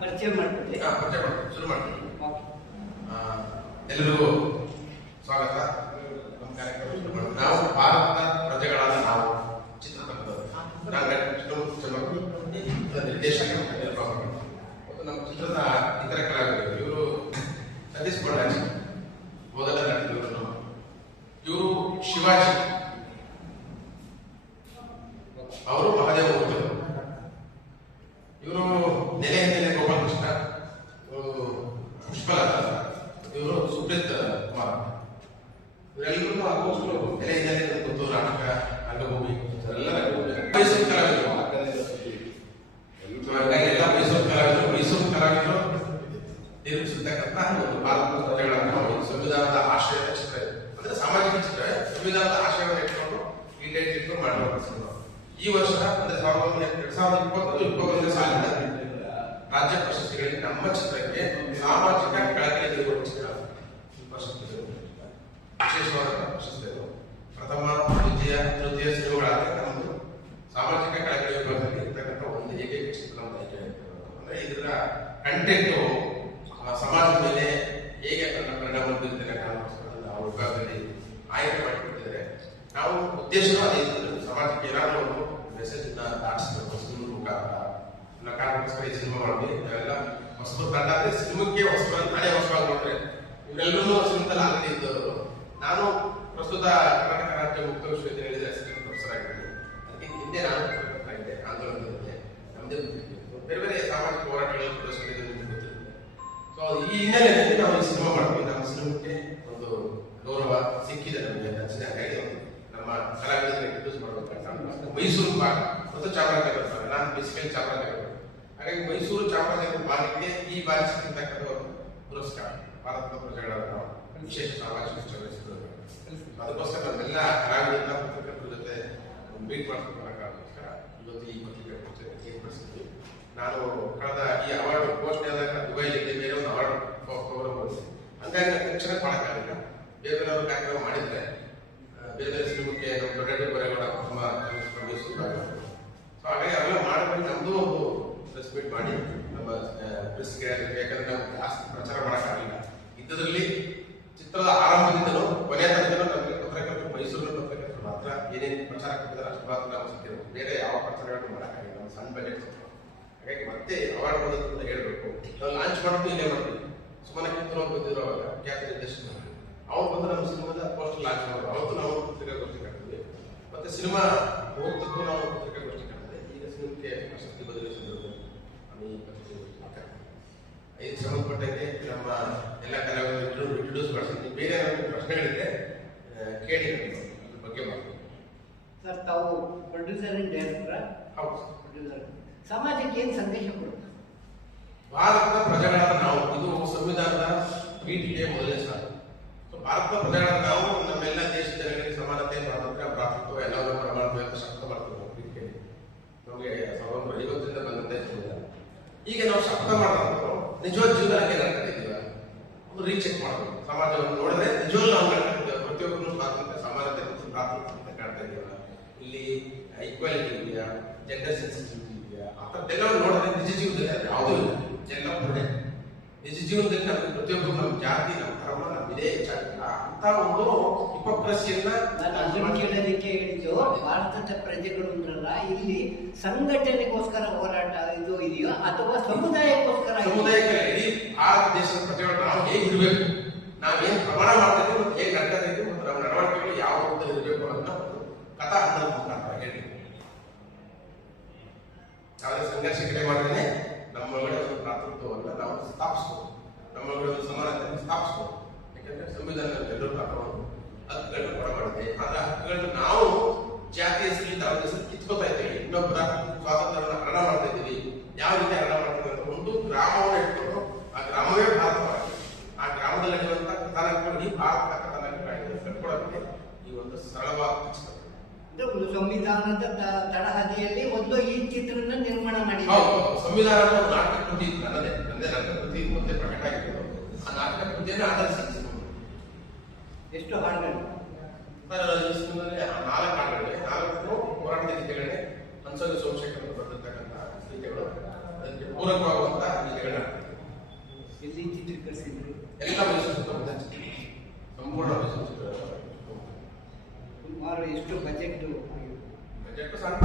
ಪರಿಚಯ ಮಾಡ್ತೀವಿ. ಶುರು ಮಾಡ್ತೀವಿ. ಎಲ್ಲರಿಗೂ ಸ್ವಾಗತ. ನಮ್ಮ ಕಾರ್ಯಕ್ರಮ ನಾವು ಭಾರತದ ಪ್ರಜೆಗಳಾದ ನಾವು ಚಿತ್ರತಂಡದವರು ನಿರ್ದೇಶಕ ಮತ್ತು ನಮ್ಮ ಚಿತ್ರದ ಇತರ ಕಲಾವಿದರು ಇವರು ಸತೀಶ್ ಕೊಂಡಾಜಿ ಮೊದಲ ನಟಿದವರು, ಇವರು ಶಿವಾಜಿ, ಅವರು ಮಹಾದೇವ ಮೂರ್ತಿಗಳು, ಇವರು ನೆಲೆ ಗೋಪಾಲಕೃಷ್ಣ, ಇವರು ಪುಷ್ಪಲತಾ, ಇವರು ಸುಪ್ರೀತ್ ಕುಮಾರ್. ಇವರೆಲ್ಲರೂ ಆಲ್ಮೋಸ್ಟ್ ನೆಲೆ ಹಿನ್ನೆಲೆ ಗೊತ್ತು. ನಾಟಕ, ರಂಗಭೂಮಿ ಎಲ್ಲ ಮೈಸೂರು ಕಲಾವಿದರು. ಎಲ್ಲ ಮೈಸೂರು ಕಲಾವಿದರು ನಿರ್ಮಿಸಿರ್ತಕ್ಕಂಥ ಒಂದು ಭಾರತದ ಪ್ರಜೆಗಳನ್ನು ಸಂವಿಧಾನದ ಆಶಯದ ಚಿತ್ರ ಇದೆ. ಅಂದ್ರೆ ಸಾಮಾಜಿಕ ಚಿತ್ರ, ಸಂವಿಧಾನದ ಆಶಯವನ್ನು ಇಟ್ಕೊಂಡು ಇಟ್ಕೊಂಡು ಮಾಡಿರುವ ಈ ವರ್ಷ ಅಂದ್ರೆ 2020-21 ಸಾಲಿನ ರಾಜ್ಯ ಪ್ರಶಸ್ತಿಗಳಿಗೆ ನಮ್ಮ ಚಿತ್ರಕ್ಕೆ ಸಾಮಾಜಿಕ ಕಳಕಳಿ ನೀಡುವ ಚಿತ್ರ ವಿಶೇಷವಾದ ಪ್ರಶಸ್ತಿಗಳು. ಪ್ರಥಮ, ದ್ವಿತೀಯ, ತೃತೀಯ ಸಿನಿಮಾಗಳಾದ್ರೆ ನಮ್ಮದು ಸಾಮಾಜಿಕ ಕಳಕಳಿ ವಿಭಾಗದಲ್ಲಿ ಇರ್ತಕ್ಕಂಥ ಒಂದು ಏಕೈಕ ಚಿತ್ರ ನಮ್ಮ ಆಯ್ಕೆ ಆಗಿರ್ಬೇಕು. ಅಂದ್ರೆ ಇದರ ಕಂಟೆಂಟು ಸಮಾಜದ ಮೇಲೆ ಹೇಗೆ ಪರಿಣಾಮ ಬೀರುತ್ತದೆ ಕಾರಣಕ್ಕೋಸ್ಕರ ಆ ವಿಭಾಗದಲ್ಲಿ ಆಯ್ಕೆ ಮಾಡಿಕೊಟ್ಟಿದ್ದಾರೆ. ನಾವು ಉದ್ದೇಶ ಅದೇ ಸಮಾಜಕ್ಕೆ ಏನಾದರೂ ಒಂದು ಮೆಸೇಜ್ ದಾಟಿಸಬೇಕು ಸಿನಿಮಾ ಮುಖಾಂತರ. ಕಾರಣಕ್ಕೋಸ್ಕರ ಈ ಸಿನಿಮಾ ಮಾಡಿದ್ವಿ. ನಾವೆಲ್ಲ ಹೊಸಬರು ತಂಡ ಅಂದ್ರೆ ಸಿನಿಮಾಕ್ಕೆ ಹೊಸಬರು, ನಾನೇ ಹೊಸಬಾಗಿ ನೋಡ್ರೆ ಇವರೆಲ್ಲರೂ ಸಿನಿಮಾದಲ್ಲಿ ಆಲ್ರೆಡಿ ಇದ್ದವರು. ನಾನು ಪ್ರಸ್ತುತ ಕರ್ನಾಟಕ ರಾಜ್ಯ ಮುಕ್ತ ವಿಶ್ವವಿದ್ಯಾಲಯದ ಅಸಿಸ್ಟೆಂಟ್ ಪ್ರೊಫೆಸರ್ ಆಗಿದ್ದೀನಿ. ಅದಕ್ಕೆ ಹಿಂದೆ ನಾನು ಇದ್ದೆ ಆಂದೋಲನದಲ್ಲಿ ನಮ್ಮದೇ ಬೇರೆ ಬೇರೆ ಸಾಮಾಜಿಕ ಹೋರಾಟಗಳಲ್ಲಿ ಪ್ರದರ್ಶನದಲ್ಲಿ ಗೊತ್ತಿರುತ್ತೆ. ಸೊ ಈ ಹಿನ್ನೆಲೆಯಲ್ಲಿ ನಾವು ಈ ಸಿನಿಮಾ ಮಾಡ್ತೀವಿ. ನಮ್ಮ ಸಿನಿಮಾಕ್ಕೆ ಒಂದು ಗೌರವ ಸಿಕ್ಕಿದೆ ನಮಗೆ. ಹಾಗಾಗಿ ನಮ್ಮ ಕಲಾವಿದರಿಗೆ ಇಂಟ್ರೊಡ್ಯೂಸ್ ಮಾಡಬೇಕಂತ ಮೈಸೂರು ಭಾಗ ಮತ್ತು ಚಾಮರಾಜನಗರ, ನಾನು ಬೇಸಿಕಲಿ ಚಾಮರಾಜನಗರ. ಹಾಗಾಗಿ ಮೈಸೂರು ಚಾಮರಾಜನಗರ ಭಾಗಕ್ಕೆ ಈ ಬಾರಿ ಸಿಕ್ಕಿರ್ತಕ್ಕಂಥ ಒಂದು ಪುರಸ್ಕಾರ ಭಾರತದ ಪ್ರಜೆಗಳಾದ ನಾವು ವಿಶೇಷ ಸಾಮಾಜಿಕ ಚಲನಚಿತ್ರ. ಅದಕ್ಕೋಸ್ಕರ ನಮ್ಮೆಲ್ಲ ಕಲಾವಿದರಿಂದ ಪತ್ರಕರ್ತರ ಜೊತೆ ಮೀಟ್ ಮಾಡ್ಕೊಳ್ಳೋಕ್ಕೋಸ್ಕರ ಇವತ್ತು ಈ ಪತ್ರಿಕೆ ಏರ್ಪಡಿಸಿದ್ವಿ. ನಾನು ಕಳೆದ ಈ ಅವಾರ್ಡ್ ಘೋಷಣೆ ಆದಾಗ ದುಬೈಲಿದ್ದೆ, ಬೇರೆ ಒಂದು ಅವಾರ್ಡ್ ಪ್ರೋಗ್ರಾಮ್ ಮಾಡಿದ್ವಿ. ಹಂಗಾಗಿ ನಾನು ತಕ್ಷಣ ಮಾಡೋಕ್ಕಾಗಿಲ್ಲ. ಬೇರೆ ಬೇರೆಯವರು ಕಾರ್ಯಕ್ರಮ ಮಾಡಿದ್ರೆ ಬೇರೆ ಬೇರೆ ಸಿನಿಮಾಕ್ಕೆ ನಮ್ಮ ದೊಡ್ಡ ಬರೆಗಳ ಪ್ರಥಮ ಮೈಸೂರು. ಸೊ ಹಾಗಾಗಿ ಅವೆಲ್ಲ ಮಾಡಿದ್ರೆ ನಮ್ಮದು ಒಂದು ಪ್ರೆಸ್ ಮೀಟ್ ಮಾಡಿ ನಮ್ಮ ಪ್ರೆಸ್ಗೆ, ಯಾಕಂದ್ರೆ ನಾವು ಜಾಸ್ತಿ ಪ್ರಚಾರ ಮಾಡೋಕ್ಕಾಗಲಿಲ್ಲ. ಇದ್ದದ್ರಲ್ಲಿ ಚಿತ್ರದ ಆರಂಭದಿಂದಲೂ ಕೊನೆಯ ತನಕನೂ ನಮಗೆ ಪತ್ರಕರ್ತರು, ಮೈಸೂರಿನ ಪತ್ರಕರ್ತರು ಮಾತ್ರ ಏನೇನು ಪ್ರಚಾರ ಕೊಟ್ಟಿದ್ದಾರೆ ಅಷ್ಟು ಮಾತ್ರ ನಾವು ಸಿಕ್ಕಿರೋದು. ಬೇರೆ ಯಾವ ಪ್ರಚಾರಗಳನ್ನು ಮಾಡೋಕ್ಕಾಗಿಲ್ಲ, ನಮ್ಮ ಸಣ್ಣ ಬಜೆಟ್. ಹಾಗಾಗಿ ಮತ್ತೆ ಅವಾರ್ಡ್ ಬಂದದ್ದು ಹೇಳಬೇಕು. ನಾವು ಲಾಂಚ್ ಮಾಡೋದು ಇಲ್ಲೇ ಮಾಡ್ತೀವಿ. ಸುಮ್ಮನೆ ಕಿತ್ತೂರು ಬಂದಿದ್ರು ಅವಾಗ ಖ್ಯಾತ ನಿರ್ದೇಶನ ಅವ್ರು ಬಂದು ನಮ್ಮ ಸಿನಿಮಾದ ಪೋಸ್ಟರ್ ಲಾಂಚ್ ಮಾಡೋದು. ಅವತ್ತು ನಾವು ಪತ್ರಿಕಾಗೋಷ್ಠಿ ಕಟ್ಟಿದ್ವಿ. ಮತ್ತೆ ಸಿನಿಮಾ ಹೋಗ್ತಿದ್ದು ನಾವು ಪತ್ರಿಕಾಗೋಷ್ಠಿ ಕಟ್ಟಿದ್ದೆ. ಈಗ ಸಿನಿಮಾಕ್ಕೆ ಪ್ರಶಸ್ತಿ ಬದಲಿಗೆ ಸಂದರ್ಭದಲ್ಲಿ ಈ ಪತ್ರಿಕಾಗೋಷ್ಠಿ 5 ಸಂಬಂಧಪಟ್ಟಂಗೆ ನಮ್ಮ ಎಲ್ಲ ಕಲಾವಿದರು ಇಂಟ್ರೊಡ್ಯೂಸ್ ಮಾಡಿಸಿದ್ವಿ. ಬೇರೆ ನಮಗೆ ಪ್ರಶ್ನೆಗಳಿದ್ರೆ ಕೇಳಿ ಅದ್ರ ಬಗ್ಗೆ ಮಾಡ್ತೀವಿ. ಸರ್, ತಾವು ಪ್ರೊಡ್ಯೂಸರ್ ಅಂಡ್ ಡೈರೆಕ್ಟರ್. ಹೌದು. ಪ್ರೊಡ್ಯೂಸರ್ ಸಮಾಜಕ್ಕೆ ಏನು ಸಂದೇಶ ಕೊಡುತ್ತೆ? ಭಾರತದ ಪ್ರಜೆಗಳಾದ ನಾವು, ಇದು ಸಂವಿಧಾನದ ಪೀಠಿಗೆ ಮೊದಲನೇ ಸ್ಥಾನ. ಭಾರತದ ಪ್ರಜೆಗಳಾದ ನಾವು ನಮ್ಮೆಲ್ಲ ದೇಶ ಜನಗಳಿಗೆ ಸಮಾನತೆ, ಸ್ವಾತಂತ್ರ್ಯ, ಭ್ರಾತೃತ್ವ ಎಲ್ಲವನ್ನೂ ಪ್ರಮಾಣವಾಗಿ ಶಕ್ತ ಮಾಡ್ತೀವಿ. ನಾವು ಪೀಠಿಗೆ ನಮಗೆ 1950ರಿಂದ ಬಂದಂತೆ ಸಂವಿಧಾನ. ಈಗ ನಾವು ಶಕ್ತ ಮಾಡೋದು ನಿಜವಾದ ಜೀವನಕ್ಕೆ ನಡ್ಕೊಂಡಿದ್ದೀವ ಒಂದು ರೀಚೆಕ್ ಮಾಡಬೇಕು. ಸಮಾಜವನ್ನು ನೋಡಿದ್ರೆ ನಿಜವಾಗ್ಲೂ ನಾವು ನಡ್ಕೊಂಡಿದ್ದೇವೆ. ಪ್ರತಿಯೊಬ್ಬರು ಸ್ವಾತಂತ್ರ್ಯ, ಸಮಾನತೆ ಮತ್ತು ಭ್ರಾತೃತ್ವ ಅಂತ ಕಾಣ್ತಾ ಇದ್ದೀವ. ಇಲ್ಲಿ ಈಕ್ವಾಲಿಟಿ ಇದೆಯಾ, ಜೆಂಡರ್ ಸೆನ್ಸಿಟಿವಿಟಿ ಇದೆಯಾ, ಆ ಥರದ್ದೆಲ್ಲ ನೋಡಿದ್ರೆ ನಿಜ ಜೀವನದಲ್ಲಿ ಅದು ಯಾವುದೂ ಇಲ್ಲ. ಎಲ್ಲ ಹೊರಡೆ ನಿಜ ಜೀವನದಲ್ಲಿ ನಮ್ಗೆ ಪ್ರತಿಯೊಬ್ಬರು ನಮ್ಮ ಜಾತಿ, ನಮ್ಮ ಧರ್ಮ, ನಮ್ಮ ಇದೇ ಹೆಚ್ಚಾಗಿಲ್ಲ ಅಂತ ಒಂದು ಹಿಪೋಕ್ರಸಿಯನ್ನ ಕೇಳೋದಕ್ಕೆ ಹೇಳಿದ್ದು. ಭಾರತದ ಪ್ರಜೆಗಳು ಅಂದ್ರಲ್ಲ, ಇಲ್ಲಿ ಸಂಘಟನೆಗೋಸ್ಕರ ಹೋರಾಟ ಇದು ಇದೆಯೋ ಅಥವಾ ಸಮುದಾಯಕ್ಕೋಸ್ಕರ? ಸಮುದಾಯಕ್ಕೆ ಇಡೀ ಭಾರತ ದೇಶದ ಪ್ರಜೆಗಳು ನಾವು ಹೇಗೆ ಇರಬೇಕು, ನಾವೇನು ಪ್ರಮಾಣ ಮಾಡ್ತಾ ಇದ್ದೀವಿ ಮತ್ತು ಹೇಗೆ ನಡ್ತಾ ಇದ್ದೀವಿ ಮತ್ತು ನಮ್ಮ ನಡವಳಿಕೆಗಳು ಯಾವ ರೂಪದಲ್ಲಿ ಇರಬೇಕು ಅನ್ನೋ ಒಂದು ಕಥಾ ಹಂತದ ಮುಖಾಂತರ ಹೇಳಿ ಯಾವುದೇ ಸಂಘರ್ಷ ಕಡೆ ಮಾಡಿದ್ರೆ ನಮ್ಮೊಳಗಡೆ ಒಂದು ಭ್ರಾತೃತ್ವವನ್ನು ನಾವು ಸ್ಥಾಪಿಸ್ಬೋದು, ನಮ್ಮೊಳಗಡೆ ಒಂದು ಸಮಾನತೆಯನ್ನು ಸ್ಥಾಪಿಸ್ಬೋದು. ಯಾಕಂದ್ರೆ ಸಂವಿಧಾನದಲ್ಲಿ ಎಲ್ಲರೂ ತಗೊಂಡು ಹಕ್ಕುಗಳನ್ನ ಕೊಡ ಮಾಡಿದೆ. ಆದ್ರೆ ಹಕ್ಕುಗಳನ್ನ ನಾವು ಜಾತಿಯ ಹೆಸರಲ್ಲಿ, ಧರ್ಮದ ಹೆಸರಲ್ಲಿ ಕಿತ್ಕೋತಾ ಇದ್ದೀವಿ. ಇನ್ನೊಬ್ಬರ ಸ್ವಾತಂತ್ರ್ಯವನ್ನು ಹರಣ ಮಾಡ್ತಾ ಇದ್ದೀವಿ. ಯಾವ ರೀತಿ ಹರಣ ಮಾಡ್ತೀವಿ ಅಂತ ಒಂದು ಗ್ರಾಮವನ್ನು ಇಟ್ಕೊಂಡು ಆ ಗ್ರಾಮವೇ ಭಾರತವಾಗಿ ಆ ಗ್ರಾಮದಲ್ಲಿ ನಡೆಯುವಂತ ಕಥಾನಕಗಳು ಈ ಭಾರತ ಕಥಾನಕಗಳು ಕಟ್ಕೊಡೋದಕ್ಕೆ ಈ ಒಂದು ಸರಳವಾದ ಚಿತ್ರ. ಇದು ಒಂದು ಸಂವಿಧಾನದ ತಳಹದಿಯಲ್ಲಿ ಒಂದು ಈ ಚಿತ್ರನ ನಿರ್ಮಾಣ ಹೌದು, ಮಾಡಿದ್ದಾರೆ. ಸಂವಿಧಾನದ ಒಂದು ನಾಟಕ ಕೃತಿ ಇತ್ತು ನನ್ನದೇ ನಾಟಕ ಕೃತಿ ಮುಂದೆ ಪ್ರಕಟ ಆಗಿತ್ತು. ಆ ನಾಟಕ ಕೃತಿಯನ್ನು ಆಧರಿಸಿ ಎಷ್ಟು ಹಾಡುಗಳು? ಈ ಸಿನಿಮಾದಲ್ಲಿ 4 ಹಾಡುಗಳಿವೆ. 4 ಹೋರಾಟದ ಗೀತೆಗಳೇ. ಹಂಸದ ಸೋಮಶೇಖರ್ ಬರೆದಿರ್ತಕ್ಕಂಥ ಗೀತೆಗಳು, ಅದಕ್ಕೆ ಪೂರಕವಾಗುವಂತಹ ಗೀತೆಗಳನ್ನ ಇಲ್ಲಿ ಚಿತ್ರೀಕರಿಸಿದ್ರು. ಎಲ್ಲ ಮೈಸೂರು ಸುತ್ತಮುತ್ತ ಸಂಪೂರ್ಣ ಮೈಸೂರು ಸುಮಾರು ಎಷ್ಟು ಬಜೆಟ್? ಬಜೆಟ್ ಸಣ್ಣ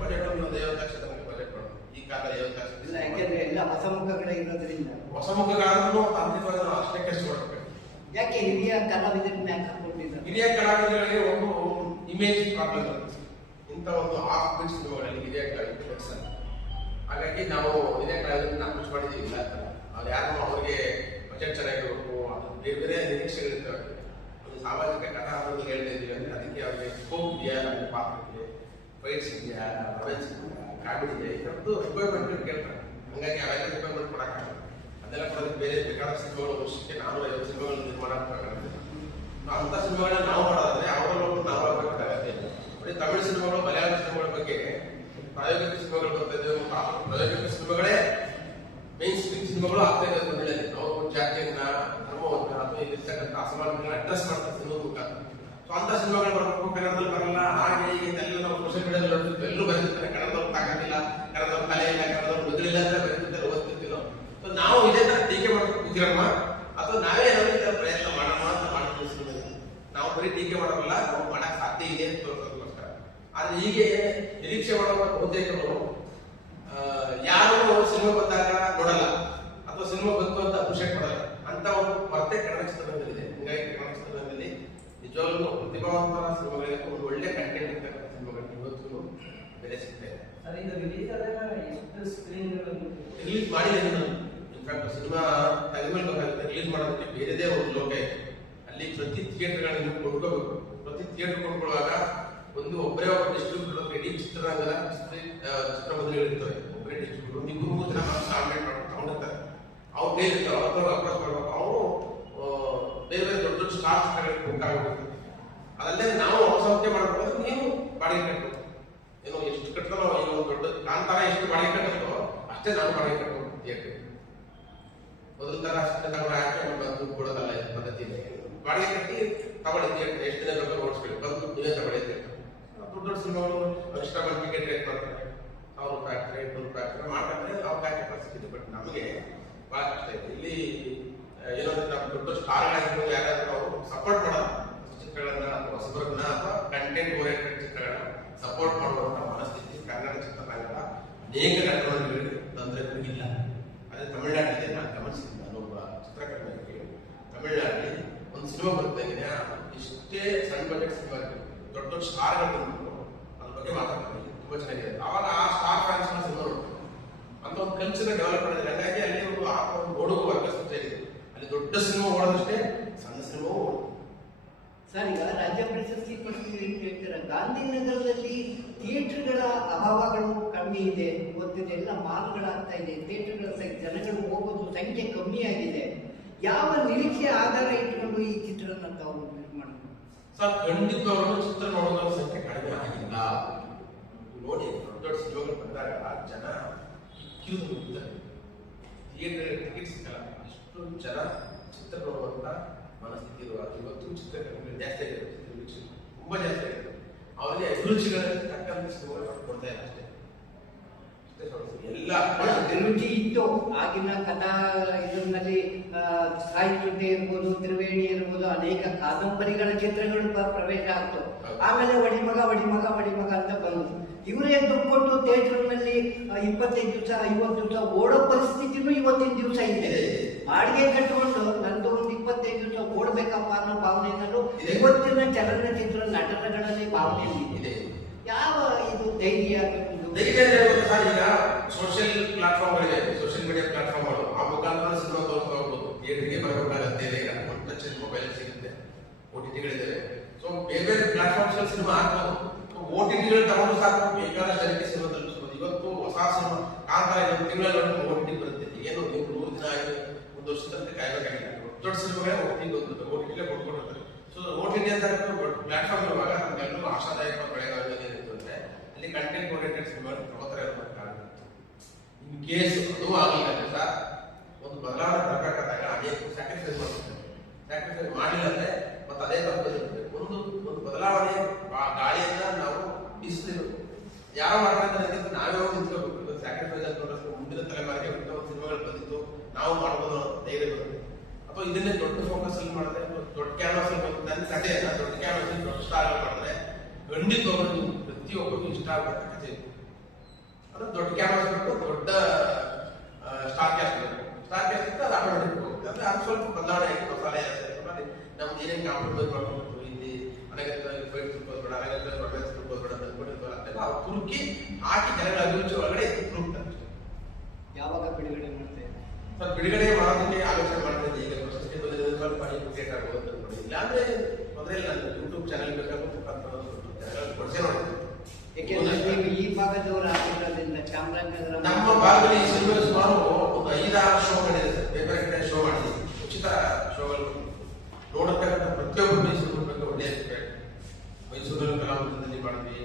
ಬಜೆಟ್ ಒಂದು 50 ಲಕ್ಷ ತನಕ ಬಜೆಟ್ ಮಾಡೋದು ಈ ಕಾಲ 50 ಲಕ್ಷ. ಇಲ್ಲ, ಯಾಕೆಂದ್ರೆ ಎಲ್ಲ ಹೊಸ ಮುಖಗಳೇ ಇರೋದ್ರಿಂದ. ಹೊಸ ಮುಖಗಳಾದ್ರೂ ತಾಂತ್ರಿಕವಾಗಿ ನಾವು ಅಷ್ಟೇ ಕಷ್ಟಪಡಬೇಕು. ಯಾಕೆ ಹಿರಿಯ ಕಲಾವಿದರನ್ನ ಯಾಕೆ ಹಾಕೊಂಡಿದ್ದಾರೆ? ಹಿರಿಯ ಕಲಾವಿದರಿಗೆ ಒಂದು ಇಮೇಜ್ ಪ್ರಾಬ್ಲಮ್ ಇರುತ್ತೆ. ಇಂಥ ಒಂದು ಆಫ್ ಬಿಟ್ ಸಿನಿಮಾಗಳಲ್ಲಿ ಹಿರಿಯ ಕಲಾವಿದರು ಕೆಲಸ. ಹಾಗಾಗಿ ನಾವು ಹಿರಿಯ ಕಲಾವಿದರನ್ನ ಅಪ್ರೋಚ್ ಮಾಡಿದ್ದೀವಿ. ಇಲ್ಲ ಅದು ಯಾರು ಅವ್ರಿಗೆ ಬಜೆಟ್ ಚೆನ್ನಾಗಿರಬೇಕು, ಅದು ಬೇರೆ ಬೇರೆ ನಿರೀಕ್ಷೆಗಳಿರ್ತವೆ. ಒಂದು ಸಾಮಾಜಿಕ ಕಥಾ ಅನ್ನೋದು ಹೇಳ್ತಾ ಇದ್ದೀವಿ ಅಂದ್ರೆ ಅದಕ್ಕೆ ಅವ್ರಿಗೆ ಸ್ಕೋಪ್ ಇದೆಯಾ, ನನ್ನ ಪಾತ್ರಕ್ಕೆ ಫೈಟ್ಸ್ ಇದೆಯಾ, ರೊಮ್ಯಾನ್ಸ್ ಇದೆಯಾ, ಕಾಮಿಡಿ ಇದೆಯಾ, ಇದರದ್ದು ರಿಕ್ವೈರ್ಮೆಂಟ್ ಕೇಳ್ತಾರೆ. ಹಂಗಾಗಿ ಅವೆಲ್ಲ ರಿಕ್ವೈರ್ಮೆಂಟ್ ಕೊಡೋಕ್ಕಾಗಲ್ಲ. ಅದೆಲ್ಲ ಕೊಡೋದಕ್ಕೆ ಬೇರೆ ಬೇಕಾದ ಸಿನಿಮಾಗಳು ವರ್ಷಕ್ಕೆ 450 ಸಿನಿಮಾಗಳು ನಿರ್ಮಾಣ ಆಗ್ಬೇಕಾಗುತ್ತೆ. ಅಂಥ ಸಿನಿಮಾಗಳನ್ನ ನಾವು ಮಾಡೋದಾದ್ರೆ ಅವರಲ್ಲೂ ನಾವು ಆಗಬೇಕಾಗತ್ತೆ. ಬರೀ ತಮಿಳು ಸಿನಿಮಾಗಳು, ಮಲಯಾಳಂ ಸಿನಿಮಾಗಳ ಬಗ್ಗೆ ಪ್ರಾಯೋಗಿಕ ಸಿನಿಮಾಗಳು ಬರ್ತಾ ಇದ್ದೇವೆ. ಪ್ರಾಯೋಗಿಕ ಸಿನಿಮಾಗಳೇ ಮೇನ್ ಸ್ಟ್ರೀಮ್ ಸಿನಿಮಾಗಳು ಆಗ್ತಾ ಇದೆ ತಮಿಳಲ್ಲಿ. ನಾವು ಜಾತಿಯನ್ನ, ಧರ್ಮವನ್ನ ಅಥವಾ ಇಲ್ಲಿರ್ತಕ್ಕಂಥ ಅಸಮಾನತೆಗಳನ್ನ ಅಡ್ರೆಸ್ ಮಾಡ್ತಾ ಸಿನಿಮಾ ಮುಖಾಂತರ. ಸೊ ಅಂತ ಸಿನಿಮಾಗಳು ಬರಬೇಕು, ಕನ್ನಡದಲ್ಲಿ ಬರಲ್ಲ. ಹಾಗೆ ಈಗ ಎಲ್ಲ ನಾವು ಸೋಷಿಯಲ್ ಮೀಡಿಯಾದಲ್ಲಿ ನೋಡ್ತಿದ್ವಿ, ಎಲ್ಲರೂ ಬರೀತಿರ್ತಾರೆ ಕನ್ನಡದವ್ರು ತಾಕತ್ತಿಲ್ಲ, ಕನ್ನಡದವ್ರು ಕಲೆ ಇಲ್ಲ, ಕನ್ನಡದವ್ರು ಮಗಳಿಲ್ಲ ಅಂತ ಬರೀತಿರ್ತಾರೆ, ಓದ್ತಿರ್ತೀವಿ ನಾವು. ಸೊ ನಾವು ಇದೇ ತರ ಟೀಕೆ ಮಾಡ್ಕೊಂಡು ಕೂತಿರಮ್ಮ, ಅಥವಾ ನಾವೇ ಏನಾದ್ರು ಪ್ರಯತ್ನ ಮಾಡೋಣ ಅಂತ ಮಾಡ್ತೀವಿ. ನಾವು ಬರೀ ಟೀಕೆ ಮಾಡೋಲ್ಲ, ನಾವು ಮಾಡಕ್ ಸಾಧ್ಯ ಇದೆ ಅಂತ ತೋರಿಸೋದಕ್ಕೋಸ್ಕರ. ಆದ್ರೆ ಹೀಗೆ ನಿರೀಕ್ಷೆ ಮಾಡುವ ಬಹುತೇಕರು ಯಾರು ಸಿನಿಮಾ ಬಂದಾಗ ನೋಡಲ್ಲ ಅಥವಾ ಸಿನಿಮಾ ಬಂತು ಅಂತ ಅಪ್ರಿಷಿಯೇಟ್ ಮಾಡಲ್ಲ ಅಂತ ಒಂದು ಕೊರತೆ ಕನ್ನಡ ಚಿತ್ರರಂಗದಲ್ಲಿದೆ. ಹಿಂಗಾಗಿ ಕನ್ನಡ ಚಿತ್ರರಂಗದಲ್ಲಿ ನಿಜವಾಗ್ಲೂ ಪ್ರತಿಭಾವಂತರ ಸಿನಿಮಾಗಳಿಗೆ ಒಂದು ಒಳ್ಳೆ ಕಂಟೆಂಟ್ ಇರ್ತಕ್ಕಂಥ ಸಿನಿಮಾಗಳು ಇವತ್ತು ಬೆಲೆ ಸಿಗ್ತಾ ಇದೆ. ರಿಲೀಸ್ ಮಾಡಿದ್ದೇನೆ ನಾನು. ಇನ್ಫ್ಯಾಕ್ಟ್ ಸಿನಿಮಾ ತಗಮೇಲೆ ಗೊತ್ತಾಗುತ್ತೆ, ರಿಲೀಸ್ ಮಾಡೋದಕ್ಕೆ ಬೇರೆದೇ ಒಂದು ಲೋಕ ಇದೆ. ಅಲ್ಲಿ ಪ್ರತಿ ಥಿಯೇಟರ್ಗಳನ್ನು ಕೊಂಡ್ಕೋಬೇಕು. ಪ್ರತಿ ಥಿಯೇಟರ್ ಕೊಂಡ್ಕೊಳ್ಳುವಾಗ ಒಬ್ಬರೇ ಒಬ್ಬ ಡಿಸ್ಟ್ರಿಬ್ಯೂಟರ್ ಇಡೀ ಚಿತ್ರರಂಗದ ಚಿತ್ರಮಂದಿರಗಳಿರ್ತವೆ. ಒಬ್ಬರೇ ಡಿಸ್ಟ್ರಿಬ್ಯೂಟರ್ 2-3 ಜನ ಕಾಂಟ್ಯಾಕ್ಟ್ ಮಾಡ್ಕೊಂಡು ತಗೊಂಡಿರ್ತಾರೆ. ಅವ್ರು ಹೇಳಿರ್ತಾರೆ, ಅವ್ರ ಅಪ್ರೋಚ್ ಮಾಡ್ಬೇಕು. ಅವರು ಬೇರೆ ಬೇರೆ ದೊಡ್ಡ ದೊಡ್ಡ ಸ್ಟಾರ್ ಚಿತ್ರಗಳಿಗೆ ಬುಕ್ ಆಗಿಬಿಡ್ತಾರೆ. ಅದಲ್ಲೇ ನಾವು ಅವಸಂಖ್ಯೆ ಮಾಡಬೇಕಾದ್ರೆ ನೀವು ಬಾಡಿಗೆ ಕಟ್ಟಬೇಕು. ಏನು ಎಷ್ಟು ಕಟ್ಟೋ ಈಗ ಒಂದು ದೊಡ್ಡ ಕಾಂತಾರ ಎಷ್ಟು ಬಾಡಿಗೆ ಕಟ್ಟೋ ಅಷ್ಟೇ ನಾನು ಬಾಡಿಗೆ ಕಟ್ಟಬೇಕು ಥಿಯೇಟರ್. ಮೊದಲ ತರ ಅಷ್ಟೇ ತಗೊಂಡು ಆಯ್ಕೆ ಬಂದು ಕೊಡೋದಲ್ಲ, ಇದು ಪದ್ಧತಿ ಇದೆ. ಬಾಡಿಗೆ ಕಟ್ಟಿ ತಗೊಳ್ಳಿ ಥಿಯೇಟರ್, ಎಷ್ಟು ದಿನ ಬೇಕಾದ್ರೂ ಓಡಿಸ್ಕೊಳ್ಳಿ, ಬಂದು ನೀವೇ ತಗೊಳ್ಳಿ. ದೊಡ್ಡ ದೊಡ್ಡ ಸಿನಿಮಾಗಳು ಎಕ್ಸ್ಟ್ರಾ ಬಂದು ಟಿಕೆಟ್ ರೇಟ್ ಮಾಡ್ತಾರೆ, 1000 ರೂಪಾಯಿ ಆಗ್ತಾರೆ, 800 ರೂಪಾಯಿ ಆಗ್ತಾರೆ ಮಾಡ್ತಾರೆ. ಅವ್ರು ಹಾಕಿ ಪರಿಸ್ಥಿತಿ. ಬಟ್ ನಮಗೆ ಬಹಳ ಕಷ್ಟ ಇದೆ ಇಲ್ಲಿ. ಏನಂದ್ರೆ ನಮ್ಮ ದೊಡ್ಡ ಸ್ಟಾರ್ಗಳಾಗಿರ್ಬೋದು ಯಾರಾದ್ರೂ ಅವರು ಸಪೋರ್ಟ್ ಮಾಡೋದು ಚಿತ್ರಗಳನ್ನ ಅಥವಾ ಹೊಸಬರನ್ನ ಅಥವಾ ಕಂಟೆಂಟ್ ಓರಿಯೆಂಟೆಡ್ ಚಿತ್ರಗಳನ್ನ ಸಪೋರ್ಟ್ ಮಾಡುವಂತ ಮನಸ್ಥಿತಿ ಕನ್ನಡ ಚಿತ್ರರಂಗದ ಅನೇಕ ನಟರುಗಳಿಗೆ ತಂತ್ರಜ್ಞರಿಗಿಲ್ಲ. ಅದೇ ತಮಿಳುನಾಡಿದೆ. ನಾನು ಗಮನಿಸಿದ್ದೆ, ನಾನೊಬ್ಬ ಚಿತ್ರಕರ್ಮಿಗೆ ತಮಿಳುನಾಡಲ್ಲಿ ಒಂದು ಸಿನಿಮಾ ಬರ್ತಾ ಇದೆ. ಇಷ್ಟೇ ಸಣ್ಣ ಬಜೆಟ್ ಸಿನಿಮಾ ದೊಡ್ಡ ದೊಡ್ಡ ಸ್ಟಾರ್ಗಳು ಬಂದ್ಬಿಟ್ಟು ಅದ್ರ ಬಗ್ಗೆ ಮಾತಾಡ್ತಾರೆ, ತುಂಬಾ ಚೆನ್ನಾಗಿದೆ. ಅವಾಗ ಆ ಸ್ಟಾರ್ ಫ್ಯಾನ್ಸ್ ಸಿನಿಮಾ ನೋಡ್ತಾರೆ ಅಂತ ಒಂದು ಕಲ್ಚರ್ ಡೆವಲಪ್ ಮಾಡಿದ್ರೆ. ಹಾಗಾಗಿ ಅಲ್ಲಿ ಒಂದು ಓಡುವ ವರ್ಗ ಸೃಷ್ಟಿಯಾಗಿದೆ. ಅಲ್ಲಿ ದೊಡ್ಡ ಸಿನಿಮಾ ಓಡೋದಷ್ಟೇ, ಸಣ್ಣ ಸಿನಿಮಾ ಓಡುದು. ಸರ್, ಈಗ ರಾಜ್ಯ ಪ್ರಶಸ್ತಿ ಕೊಡ್ತೀವಿ ಅಂತ ಹೇಳ್ತಾರೆ. ಗಾಂಧಿನಗರದಲ್ಲಿ ಥಿಯೇಟರ್ಗಳ ಅಭಾವಗಳು ಕಮ್ಮಿ ಇದೆ, ಗೊತ್ತಿದೆ. ಎಲ್ಲ ಮಾಲ್ಗಳಾಗ್ತಾ ಇದೆ, ಥಿಯೇಟರ್ಗಳ ಜನಗಳು ಹೋಗೋದು ಸಂಖ್ಯೆ ಕಮ್ಮಿ ಆಗಿದೆ. ಯಾವ ನಿರೀಕ್ಷೆ ಆಧಾರ ಇಟ್ಕೊಂಡು ಈ ಚಿತ್ರನ ತಾವು ನಿರ್ಮಾಣ? ಸರ್, ಖಂಡಿತವಾಗ್ಲೂ ಚಿತ್ರ ನೋಡೋದ್ರ ಸಂಖ್ಯೆ ಕಡಿಮೆ ಆಗಿಲ್ಲ. ನೋಡಿ, ದೊಡ್ಡ ದೊಡ್ಡ ಸಿನಿಮಾಗಳು ಬಂದಾಗ ಜನ ಕ್ಯೂ ಹೋಗ್ತಾರೆ, ಥಿಯೇಟರ್ ಟಿಕೆಟ್ ಸಿಗಲ್ಲ. ಇಷ್ಟು ಜನ ಚಿತ್ರ ನೋಡುವಂತ ಮನಸ್ಥಿತಿ ಇರುವಾಗ ಇವತ್ತು ಚಿತ್ರಕರ್ಮಿಗಳು ಜಾಸ್ತಿ ಆಗಿದೆ, ತುಂಬಾ ಜಾಸ್ತಿ ಆಗಿದೆ. ಅವರಿಗೆ ಅಭಿರುಚಿಗಳಲ್ಲಿ ತಕ್ಕಂತ ಸಿನಿಮಾಗಳು ಕೊಡ್ತಾ ಇಲ್ಲ ಅಷ್ಟೇ. ಎಲ್ಲ ಅಭಿರುಚಿ ಇತ್ತು ಆಗಿನ ಕಥಾ ಇದರಲ್ಲಿ. ಸಾಹಿತ್ಯ ಇರ್ಬೋದು, ತ್ರಿವೇಣಿ ಇರ್ಬೋದು, ಅನೇಕ ಕಾದಂಬರಿಗಳ ಚಿತ್ರಗಳು ಪ್ರವೇಶ ಆಗ್ತು. ಆಮೇಲೆ ಒಡಿಮಗ ಒಡಿಮಗ ಒಡಿಮಗ ಅಂತ ಬಂದು ಇವರೇ ದುಡ್ಡು ಕೊಟ್ಟು ಥಿಯೇಟರ್ನಲ್ಲಿ 25 ದಿವಸ 50 ದಿವಸ ಓಡೋ ಪರಿಸ್ಥಿತಿನೂ ಇವತ್ತಿನ ದಿವಸ ಇದೆ. ಬಾಡಿಗೆ ಕಟ್ಟಿಕೊಂಡು ನಂದು ಒಂದು 25 ದಿವಸ ಓಡ್ಬೇಕಪ್ಪ ಅನ್ನೋ ಭಾವನೆಯಲ್ಲೂ ಇವತ್ತಿನ ಚಲನಚಿತ್ರ ನಟನಗಳಲ್ಲಿ ಭಾವನೆ ಇದೆ. ಯಾವ ಇದು ಧೈರ್ಯ? ಈಗ ಸೋಷಿಯಲ್ ಪ್ಲಾಟ್ಫಾರ್ಮ್ಗಳಿದೆ, ಸೋಷಿಯಲ್ ಮೀಡಿಯಾ ಪ್ಲಾಟ್ಫಾರ್ಮ್ಗಳು. ಆ ಮುಖಾಂತರ ಸಿನಿಮಾ ತೋರಿಸ್ತಾ ಹೋಗ್ಬೋದು. ಥಿಯೇಟರ್ಗೆ ಬರಬೇಕಾಗತ್ತೆ. ಈಗ ಟಚ್ ಮೊಬೈಲ್ ಸಿಗುತ್ತೆ, OTT-ಗಳಿದ್ದಾವೆ. ಸೊ ಬೇರೆ ಬೇರೆ ಪ್ಲಾಟ್ಫಾರ್ಮ್ಸ್ ಸಿನಿಮಾ ಆಗ್ಬೋದು. OTT-ಗಳು ತಗೊಂಡು ಸಾಕು, ಬೇಕಾದ ಜನಕ್ಕೆ ಸಿನಿಮಾ ತಲುಪಿಸಬಹುದು. ಇವತ್ತು ಹೊಸ ಸಿನಿಮಾ ಕಾಂತಾರ 1 ತಿಂಗಳಲ್ಲಿ OTT ಬರುತ್ತೆ. ಏನು ನೀವು 100 ದಿನ ಆಗಿ 1 ವರ್ಷದ ಕಾಯಬೇಕಾಗಿಲ್ಲ. ದೊಡ್ಡ ಸಿನಿಮಾಗಳೇ OTT ಕೊಟ್ಕೊಂಡಿರ್ತಾರೆ. ಸೊ OTT ಪ್ಲಾಟ್ಫಾರ್ಮ್ ಇರುವಾಗ ನಮ್ಗೆಲ್ಲರೂ ಆಶಾದಾಯಕ ಬೆಳೆಗಾರರು ಏನಿತ್ತು ಅಂದ್ರೆ ಅಲ್ಲಿ ಕಂಟೆಂಟ್ ಓರಿಯೆಂಟೆಡ್ ಸಿನಿಮಾಗಳು ಪ್ರವರ್ತರ ಇರಬೇಕಾಗಿತ್ತು. ಇನ್ ಕೇಸ್ ಅದು ಆಗಲಿಲ್ಲ ಸರ್, ಒಂದು ಬದಲಾವಣೆ ತರಬೇಕಾದಾಗ ಅನೇಕ ಸ್ಯಾಕ್ರಿಫೈಸ್ ಮಾಡ್ತಾರೆ. ಸ್ಯಾಕ್ರಿಫೈಸ್ ಮಾಡಿಲ್ಲ ಅಂದ್ರೆ ಮತ್ತೆ ಅದೇ ತಪ್ಪಿರುತ್ತೆ. ಒಂದು ಬದಲಾವಣೆ ಗಾಳಿಯನ್ನ ನಾವು ಬೀಸಬೇಕು. ಯಾರು ಮಾಡ್ತಾರೆ ನಾವೇ ಹೋಗಿ ನಿಂತ್ಕೋಬೇಕು. ಸ್ಯಾಕ್ರಿಫೈಸ್ ಅಂತ ಮುಂದಿನ ತಲೆಮಾರಿಗೆ ಸಿನಿಮಾಗಳು ಬಂದಿದ್ದು ನಾವು ಮಾಡ್ಬೋದು ಧೈರ್ಯ ಬರುತ್ತೆ. ಅಥವಾ ಇದನ್ನೇ ದೊಡ್ಡ ಫೋಕಸ್ ಅಲ್ಲಿ ಮಾಡಿದ್ರೆ, ದೊಡ್ಡ ಕ್ಯಾನ್ವಾಸ್ ಅಲ್ಲಿ ನನ್ನ ಕಥೆ ದೊಡ್ಡ ಕ್ಯಾನ್ವಾಸ್ ಅಲ್ಲಿ ದೊಡ್ಡ ಸ್ಟಾರ್ ಮಾಡಿದ್ರೆ ಖಂಡಿತವಾಗ್ಲೂ ಪ್ರತಿಯೊಬ್ಬರಿಗೂ ಇಷ್ಟ ಆಗುತ್ತೆ ಕಥೆ. ಅದು ದೊಡ್ಡ ಕ್ಯಾನ್ವಾಸ್ ಬೇಕು, ದೊಡ್ಡ ಸ್ಟಾರ್ ಕ್ಯಾಸ್ಟ್ ಬೇಕು. ಸ್ಟಾರ್ ಕ್ಯಾಸ್ಟ್ ಇತ್ತು ಅದು ಆಟೋಮೆಟಿಕ್ ಹೋಗುತ್ತೆ. ಅಂದ್ರೆ ಅದು ಸ್ವಲ್ಪ ಬದಲಾವಣೆ ಆಗಿ ಮಸಾಲೆ ನಮ್ದು ಏನೇನು ಕಾಂಪ್ರಮೈಸ್ ಮಾಡ್ಕೊಂಡು ಇಲ್ಲಿ ಅನಗತ್ಯ ಫೈಟ್ ತಿಳ್ಕೋದು ಬೇಡ, ಅನಗತ್ಯ ರೊಮ್ಯಾನ್ಸ್ ತಿಳ್ಕೋದು ಬೇಡ ಅಂದ್ಕೊಂಡಿರ್ತಾರೆ. ಅಂತೆಲ್ಲ ಅವ್ರು ತುರುಕಿ ಹಾಕಿ ಜನಗಳ ಅಭಿರುಚಿ ಒಳಗಡೆ ತುರುಕ್ತಾರೆ. ಯಾವಾಗ ಬಿಡುಗಡೆ ಮಾಡ್ತೇವೆ ಸರ್? ಬಿಡುಗಡೆ ಮಾಡೋದಕ್ಕೆ ಆಲೋಚನೆ ಮಾಡ್ತಿದ್ದೆ. ಈಗ ಪ್ರಶಸ್ತಿ ಬಂದಿರೋ ಸ್ವಲ್ಪ ಕ್ರಿಯೇಟ್ ಆಗೋದು ಅನ್ಕೊಂಡು, ಇಲ್ಲಾಂದ್ರೆ ಮೊದಲೇ ನಾನು ಯೂಟ್ಯೂಬ್ ಚಾನಲ್ ಬೇಕಾದ್ರೆ ಕೊಡ್ಸೇ ನೋಡ್ತೀನಿ. ಯಾಕೆಂದ್ರೆ ನೀವು ಈ ಭಾಗದವರು ಆಗಿರೋದ್ರಿಂದ ಚಾಮರಾಜನಗರ ನಮ್ಮ ಭಾಗದಲ್ಲಿ ಸುಮಾರು ಒಂದು 5-6 ಶೋ ಮಾಡಿದೆ ಸರ್. ಬೇರೆ ಕಡೆ ಶೋ ಮಾಡಿದೆ, ಉಚಿತ ಶೋಗಳು ನೋಡತಕ್ಕಂಥ ಪ್ರತಿಯೊಬ್ಬರು ಮೈಸೂರು ಬಗ್ಗೆ ಒಳ್ಳೆಯ ಅಭಿಪ್ರಾಯ. ಮೈಸೂರಲ್ಲಿ ಕಲಾವಿದರಲ್ಲಿ ಮಾಡಿದ್ವಿ,